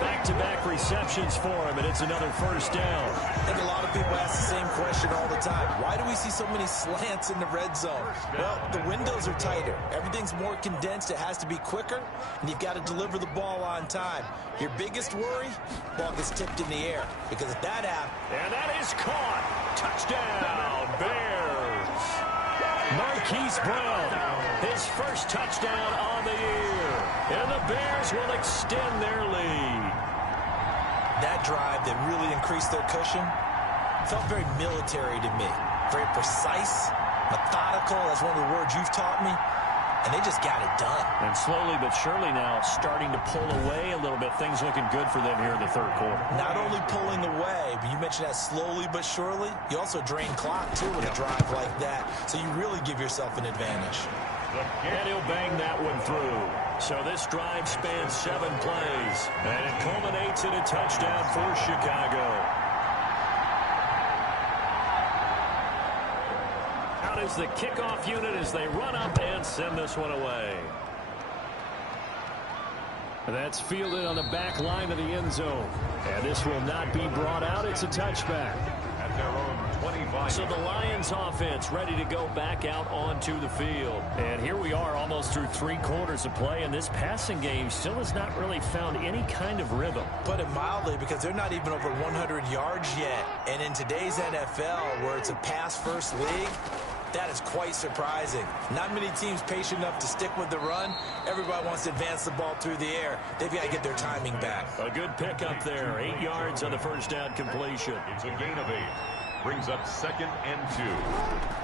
Back-to-back receptions for him, and it's another first down. I think a lot of people ask the same question all the time. Why do we see so many slants in the red zone? Well, the windows are tighter. Everything's more condensed. It has to be quicker, and you've got to deliver the ball on time. Your biggest worry? Ball gets tipped in the air, because if that happens... And that is caught. Touchdown, Bears. Marquise Brown, his first touchdown on the year. And the Bears will extend their lead. That drive that really increased their cushion felt very military to me. Very precise, methodical. That's one of the words you've taught me. And they just got it done. And slowly but surely now starting to pull away a little bit. Things looking good for them here in the third quarter. Not only pulling away, but you mentioned that slowly but surely. You also drain clock, too, with a drive like that. So you really give yourself an advantage. And he'll bang that one through. So this drive spans 7 plays. And it culminates in a touchdown for Chicago. Out is the kickoff unit as they run up and send this one away. That's fielded on the back line of the end zone. And this will not be brought out. It's a touchback. At their own 25. So the Lions offense ready to go back out onto the field. And here we are almost through 3 quarters of play, and this passing game still has not really found any kind of rhythm. Put it mildly, because they're not even over 100 yards yet. And in today's NFL, where it's a pass-first league, that is quite surprising. Not many teams patient enough to stick with the run. Everybody wants to advance the ball through the air. They've got to get their timing back. A good pickup there. 8 yards on the first down completion. It's a gain of 8. Brings up 2nd and 2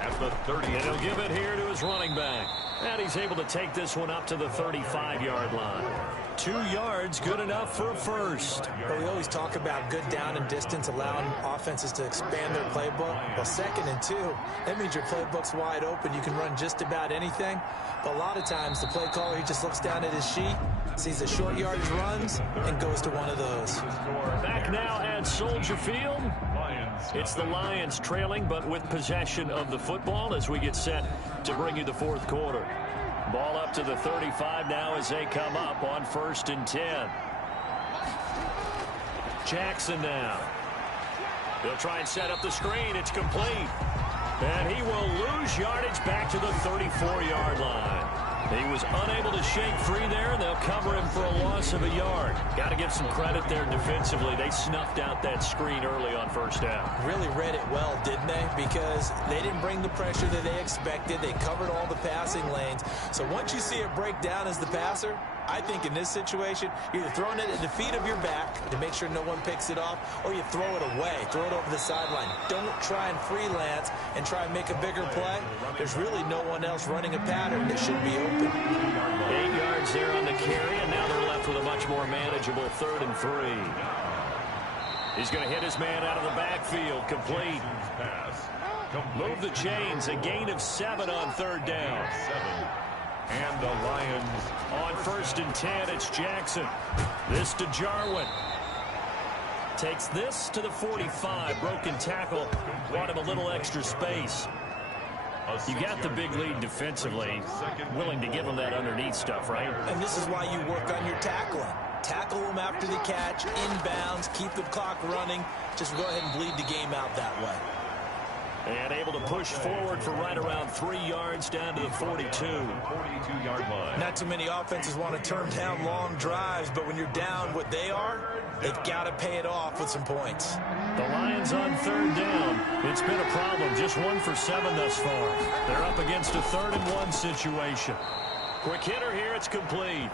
at the 30. And he'll give it here to his running back. And he's able to take this one up to the 35-yard line. 2 yards, good enough for a first. Well, we always talk about good down and distance, allowing offenses to expand their playbook. Well, 2nd and 2, that means your playbook's wide open. You can run just about anything. But a lot of times, the play caller, he just looks down at his sheet, sees the short yardage runs, and goes to one of those. Back now at Soldier Field. It's the Lions trailing, but with possession of the football as we get set to bring you the fourth quarter. Ball up to the 35 now as they come up on 1st and 10. Jackson now. He'll try and set up the screen. It's complete. And he will lose yardage back to the 34-yard line. He was unable to shake free there, and they'll cover him for a loss of a yard. Got to give some credit there defensively. They snuffed out that screen early on 1st down. Really read it well, didn't they? Because they didn't bring the pressure that they expected. They covered all the passing lanes. So once you see it break down as the passer, I think in this situation, you're either throwing it at the feet of your back to make sure no one picks it off, or you throw it away, throw it over the sideline. Don't try and freelance and try and make a bigger play. There's really no one else running a pattern that should be open. 8 yards there on the carry, and now they're left with a much more manageable 3rd and 3. He's going to hit his man out of the backfield, complete. Move the chains, a gain of 7 on 3rd down. And the Lions on 1st and 10, it's Jackson. This to Jarwin. Takes this to the 45. Broken tackle. Brought him a little extra space. You got the big lead defensively. Willing to give him that underneath stuff, right? And this is why you work on your tackling. Tackle them after the catch, inbounds, keep the clock running. Just go ahead and bleed the game out that way. And able to push forward for right around 3 yards down to the 42-yard line. Not too many offenses want to turn down long drives, but when you're down what they are, they've got to pay it off with some points. The Lions on 3rd down. It's been a problem. Just 1 for 7 thus far. They're up against a 3rd and 1 situation. Quick hitter here. It's complete.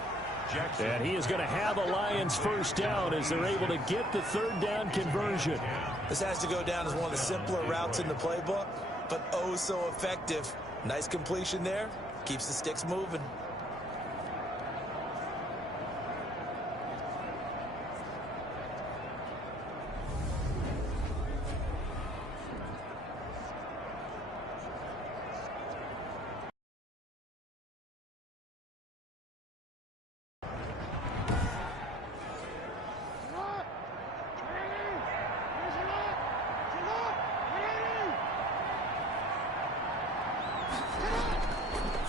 Jackson. And he is going to have a Lions first down as they're able to get the 3rd down conversion. This has to go down as one of the simpler routes in the playbook, but oh so effective. Nice completion there. Keeps the sticks moving.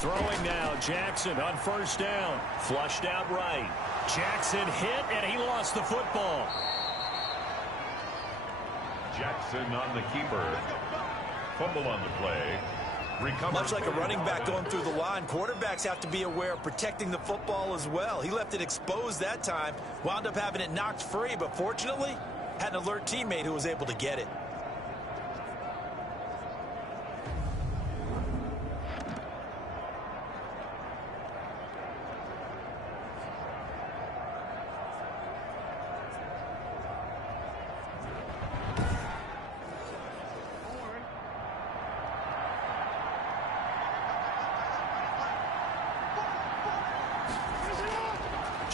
Throwing now, Jackson on first down. Flushed out right. Jackson hit, and he lost the football. Jackson on the keeper. Fumble on the play. Recovered. Much like a running back going through the line, quarterbacks have to be aware of protecting the football as well. He left it exposed that time, wound up having it knocked free, but fortunately, had an alert teammate who was able to get it.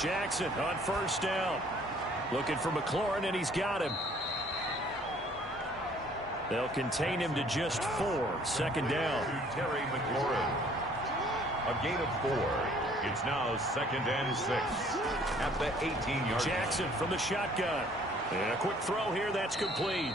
Jackson on first down. Looking for McLaurin, and he's got him. They'll contain him to just 4. Second down. To Terry McLaurin. A gain of 4. It's now 2nd and 6 at the 18-yard. Jackson from the shotgun. And a quick throw here. That's complete.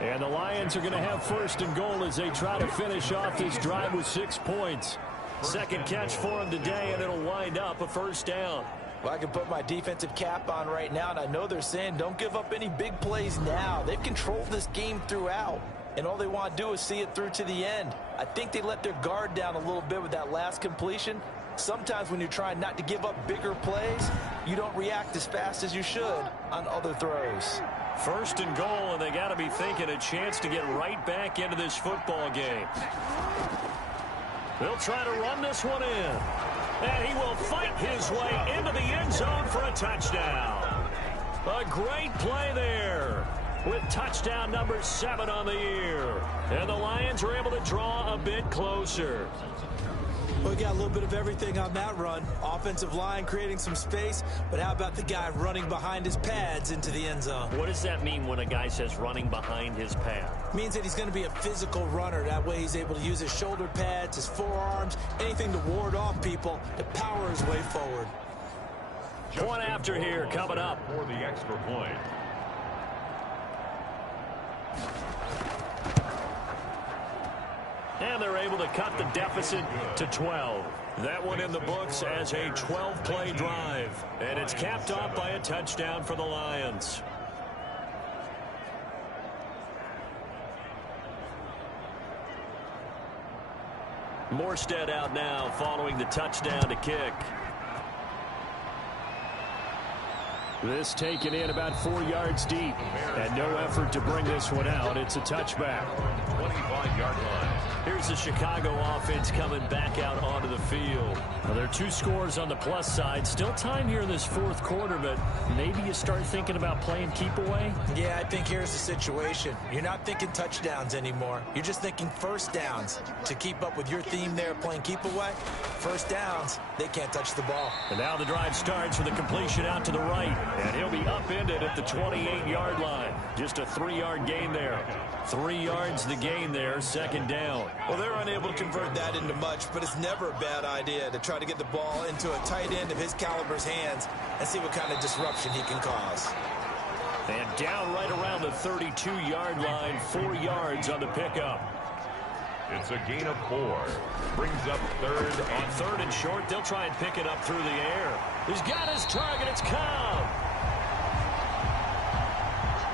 And the Lions are going to have first and goal as they try to finish off this drive with 6 points. Second catch for him today, and it'll wind up a first down. Well, I can put my defensive cap on right now, and I know they're saying don't give up any big plays now. They've controlled this game throughout, and all they want to do is see it through to the end. I think they let their guard down a little bit with that last completion. Sometimes when you're trying not to give up bigger plays, you don't react as fast as you should on other throws. First and goal, and they got to be thinking a chance to get right back into this football game. They'll try to run this one in. And he will fight his way into the end zone for a touchdown. A great play there with touchdown number 7 on the year. And the Lions are able to draw a bit closer. We got a little bit of everything on that run. Offensive line creating some space, but how about the guy running behind his pads into the end zone? What does that mean when a guy says running behind his pad? Means that he's going to be a physical runner. That way he's able to use his shoulder pads, his forearms, anything to ward off people to power his way forward. Point after here coming up. For the extra point. And they're able to cut the deficit to 12. That one in the books as a 12-play drive. And it's capped off by a touchdown for the Lions. Morstead out now following the touchdown to kick. This taken in about 4 yards deep. And no effort to bring this one out. It's a touchback. 25-yard line. Here's the Chicago offense coming back out onto the field. Well, there are 2 scores on the plus side. Still time here in this 4th quarter, but maybe you start thinking about playing keep away? Yeah, I think here's the situation. You're not thinking touchdowns anymore. You're just thinking first downs. To keep up with your theme there, playing keep away, first downs, they can't touch the ball. And now the drive starts with a completion out to the right. And he'll be upended at the 28-yard line. Just a 3-yard gain there. 3 yards the gain there, second down. Well, they're unable to convert that into much, but it's never a bad idea to try to get the ball into a tight end of his caliber's hands and see what kind of disruption he can cause. And down right around the 32-yard line, 4 yards on the pickup. It's a gain of 4. Brings up third. On third and short, they'll try and pick it up through the air. He's got his target. It's Cobb.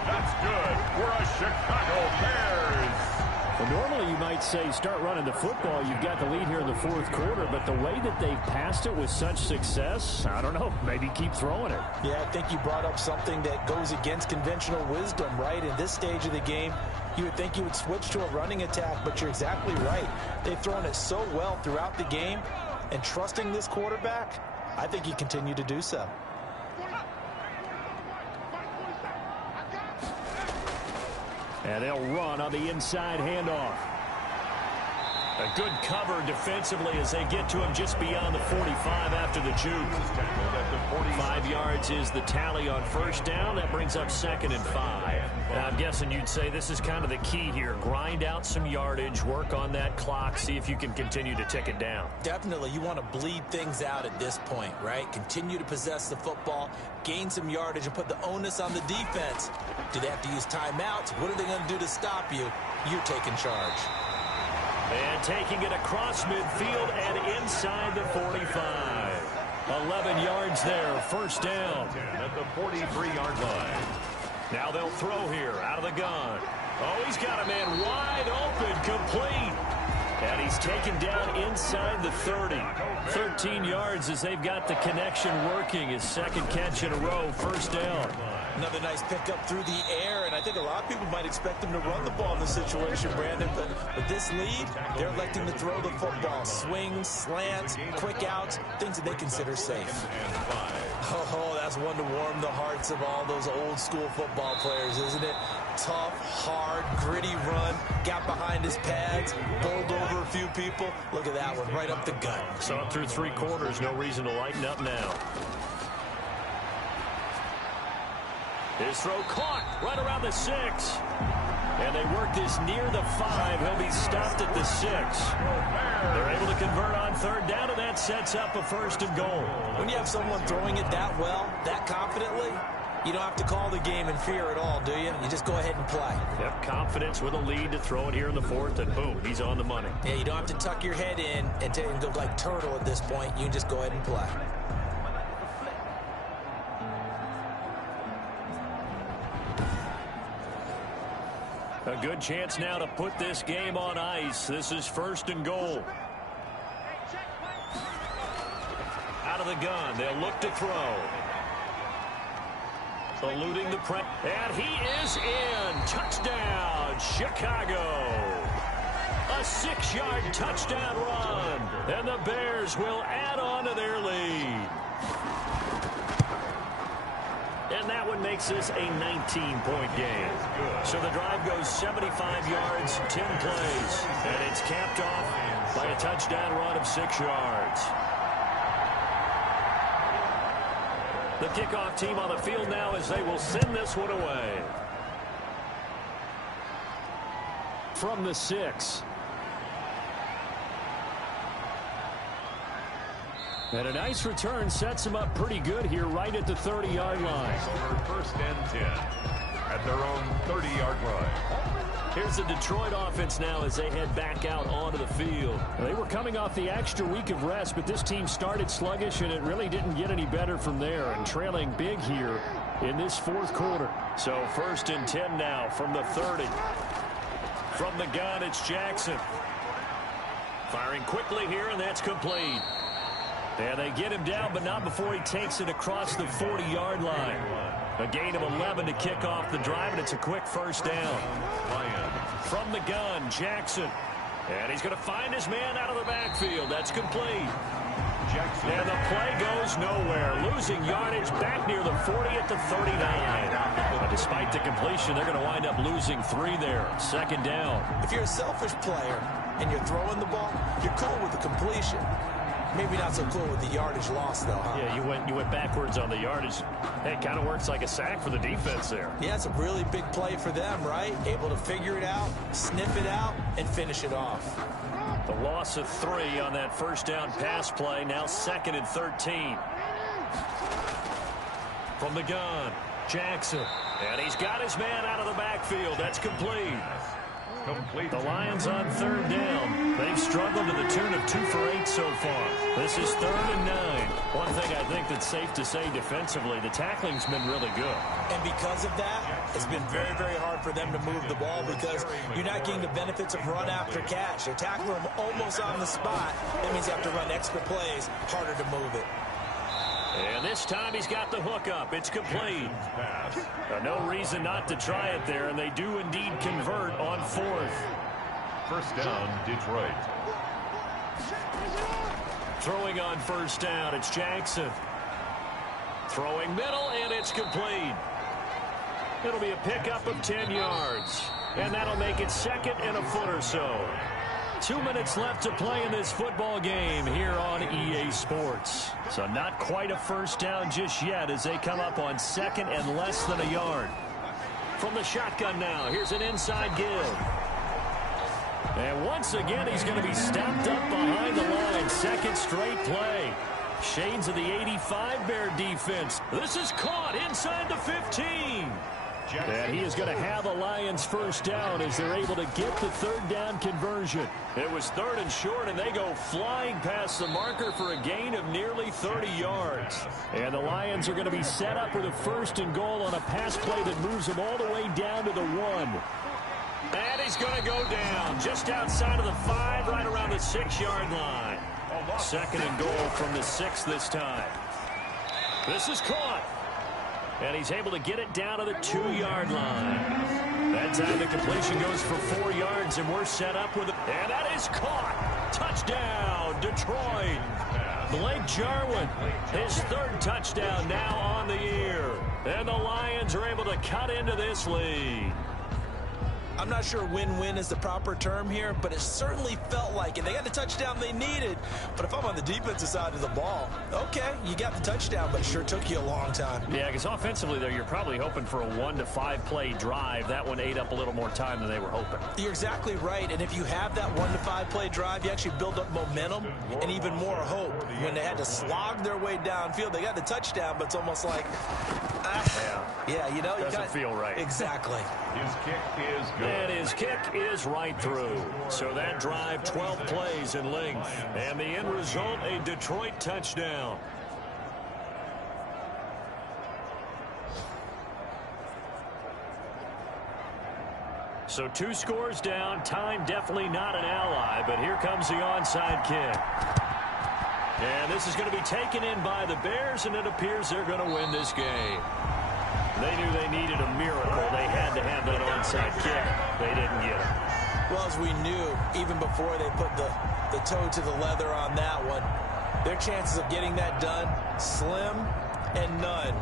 That's good for a Chicago Bears. Well, normally you might say start running the football. You've got the lead here in the 4th quarter, but the way that they've passed it with such success, I don't know, maybe keep throwing it. Yeah, I think you brought up something that goes against conventional wisdom, right? In this stage of the game, you would think you would switch to a running attack, but you're exactly right. They've thrown it so well throughout the game, and trusting this quarterback, I think you continue to do so. And they'll run on the inside handoff. A good cover defensively as they get to him just beyond the 45 after the juke. 5 yards is the tally on first down. That brings up 2nd and 5. Now, I'm guessing you'd say this is kind of the key here. Grind out some yardage, work on that clock, see if you can continue to tick it down. Definitely, you want to bleed things out at this point, right? Continue to possess the football, gain some yardage, and put the onus on the defense. Do they have to use timeouts? What are they going to do to stop you? You're taking charge. And taking it across midfield and inside the 45. 11 yards there, first down. At the 43-yard line. Now they'll throw here out of the gun. Oh, he's got a man wide open, complete. And he's taken down inside the 30. 13 yards as they've got the connection working. His second catch in a row, first down. Another nice pickup through the air, and I think a lot of people might expect him to run the ball in this situation, Brandon, but with this lead, they're electing to throw the football. Swings, slants, quick outs, things that they consider safe. Oh, that's one to warm the hearts of all those old school football players, isn't it? Tough, hard, gritty run, got behind his pads, bowled over a few people. Look at that one, right up the gut. So up through 3 quarters, no reason to lighten up now. His throw caught right around the 6. And they work this near the 5. He'll be stopped at the 6. They're able to convert on third down, and that sets up a first and goal. When you have someone throwing it that well, that confidently, you don't have to call the game in fear at all, do you? You just go ahead and play. Yep, confidence with a lead to throw it here in the 4th, and boom, he's on the money. Yeah, you don't have to tuck your head in and go like turtle at this point. You can just go ahead and play. A good chance now to put this game on ice. This is first and goal. Out of the gun, they'll look to throw. Eluding the press. And he is in. Touchdown, Chicago. A 6-yard touchdown run. And the Bears will add on to their lead. And that one makes this a 19-point game. So the drive goes 75 yards, 10 plays. And it's capped off by a touchdown run of 6 yards. The kickoff team on the field now as they will send this one away. From the 6. And a nice return sets them up pretty good here right at the 30-yard line. First and 10 at their own 30-yard line. Here's the Detroit offense now as they head back out onto the field. They were coming off the extra week of rest, but this team started sluggish, and it really didn't get any better from there, and trailing big here in this 4th quarter. So first and 10 now from the 30. From the gun, it's Jackson. Firing quickly here, and that's complete. And they get him down, but not before he takes it across the 40-yard line. A gain of 11 to kick off the drive, and it's a quick first down. From the gun, Jackson. And he's going to find his man out of the backfield. That's complete. Jackson. And the play goes nowhere. Losing yardage back near the 40 at the 39. But despite the completion, they're going to wind up losing 3 there. Second down. If you're a selfish player and you're throwing the ball, you're cool with the completion. Maybe not so cool with the yardage loss, though, huh? Yeah, you went backwards on the yardage. Hey, it kind of works like a sack for the defense there. Yeah, it's a really big play for them, right? Able to figure it out, sniff it out, and finish it off. The loss of 3 on that first down pass play. Now 2nd and 13. From the gun, Jackson. And he's got his man out of the backfield. That's complete. The Lions on third down. They've struggled to the tune of 2 for 8 so far. This is 3rd and 9. One thing I think that's safe to say defensively, the tackling's been really good. And because of that, it's been very, very hard for them to move the ball because you're not getting the benefits of run after catch. They're tackling them almost on the spot. That means you have to run extra plays, harder to move it. And this time he's got the hook up. It's complete. No reason not to try it there, and they do indeed convert on 4th. First down, Detroit. Throwing on first down, it's Jackson. Throwing middle, and it's complete. It'll be a pickup of 10 yards. And that'll make it 2nd and a foot or so. 2 minutes left to play in this football game here on EA Sports. So not quite a first down just yet as they come up on 2nd and less than a yard. From the shotgun now, here's an inside give. And once again, he's going to be stopped up behind the line. 2nd straight play. Shades of the 85 Bear defense. This is caught inside the 15. And he is going to have a Lions first down as they're able to get the third down conversion. It was 3rd and short, and they go flying past the marker for a gain of nearly 30 yards. And the Lions are going to be set up with a 1st and goal on a pass play that moves them all the way down to the 1. And he's going to go down just outside of the 5, right around the 6-yard line. 2nd and goal from the 6 this time. This is caught. And he's able to get it down to the 2-yard line. That time the completion goes for 4 yards, and we're set up with it. And that is caught. Touchdown, Detroit. Blake Jarwin, his 3rd touchdown now on the year. And the Lions are able to cut into this lead. I'm not sure win-win is the proper term here, but it certainly felt like it. They got the touchdown they needed, but if I'm on the defensive side of the ball, okay, you got the touchdown, but it sure took you a long time. Yeah, because offensively, though, you're probably hoping for a 1 to 5 play drive. That one ate up a little more time than they were hoping. You're exactly right, and if you have that 1 to 5 play drive, you actually build up momentum and even more hope. When they had to slog their way downfield, they got the touchdown, but it's almost like, yeah, you know, doesn't feel right. Exactly. His kick is good. And his kick is right through. So that drive, 12 plays in length. And the end result, a Detroit touchdown. So 2 scores down. Time definitely not an ally, but here comes the onside kick. And this is going to be taken in by the Bears, and it appears they're going to win this game. They knew they needed a miracle. They had to have that onside kick. They didn't get it. Well, as we knew, even before they put the toe to the leather on that one, their chances of getting that done, slim and none.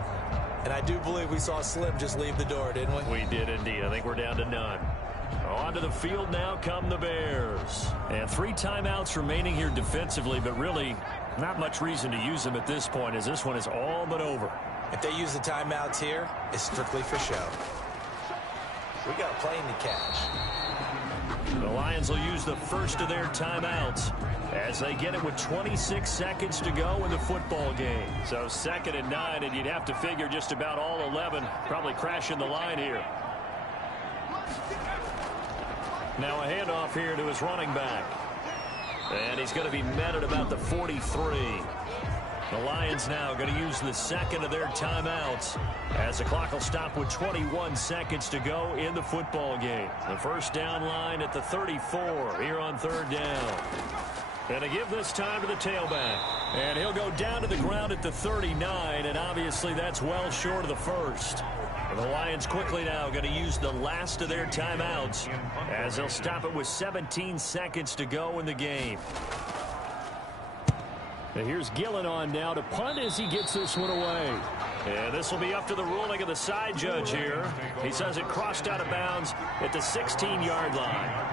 And I do believe we saw Slim just leave the door, didn't we? We did indeed. I think we're down to none. Onto the field now come the Bears. And 3 timeouts remaining here defensively, but really not much reason to use them at this point, as this one is all but over. If they use the timeouts here, it's strictly for show. We got a plane to catch. The Lions will use the first of their timeouts as they get it with 26 seconds to go in the football game. So 2nd and 9, and you'd have to figure just about all 11 probably crashing the line here. Now a handoff here to his running back. And he's going to be met at about the 43. The Lions now going to use the 2nd of their timeouts as the clock will stop with 21 seconds to go in the football game. The first down line at the 34 here on 3rd down. And to give this time to the tailback. And he'll go down to the ground at the 39, and obviously that's well short of the first. And the Lions quickly now going to use the last of their timeouts as they'll stop it with 17 seconds to go in the game. And here's Gillen on now to punt as he gets this one away. And this will be up to the ruling of the side judge here. He says it crossed out of bounds at the 16-yard line.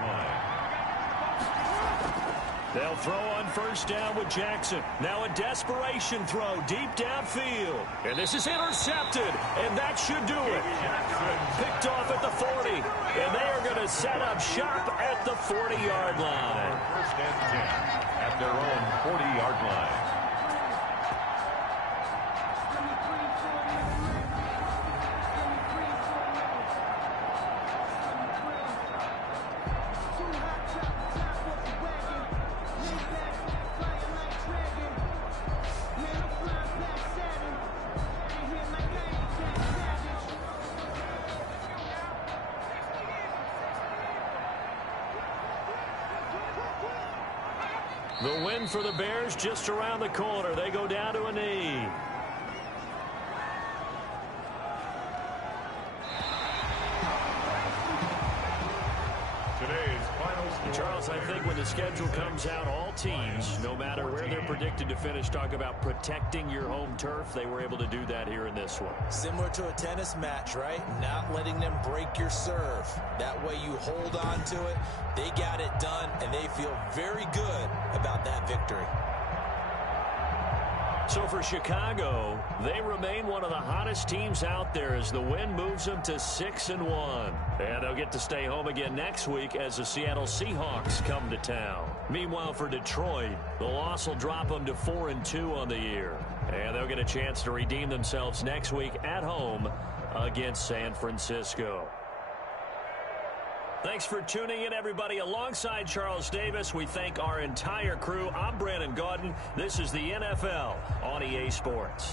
They'll throw on first down with Jackson. Now a desperation throw deep downfield. And this is intercepted, and that should do it. Picked off at the 40, and they are going to set up shop at the 40-yard line. First and 10 at their own 40-yard line. The win for the Bears just around the corner. They go down to a knee. Today's final score. Charles, I think when the schedule comes out, all teams, no matter where they're predicted to finish, talk about protecting your home turf. They were able to do that here in this one. Similar to a tennis match, right? Not letting them break your serve. That way you hold on to it. They got it done, and they feel very good about that victory. So for Chicago, they remain one of the hottest teams out there as the win moves them to 6-1. And they'll get to stay home again next week as the Seattle Seahawks come to town. Meanwhile, for Detroit, the loss will drop them to 4-2 on the year. And they'll get a chance to redeem themselves next week at home against San Francisco. Thanks for tuning in, everybody. Alongside Charles Davis, we thank our entire crew. I'm Brandon Gaudin. This is the NFL on EA Sports.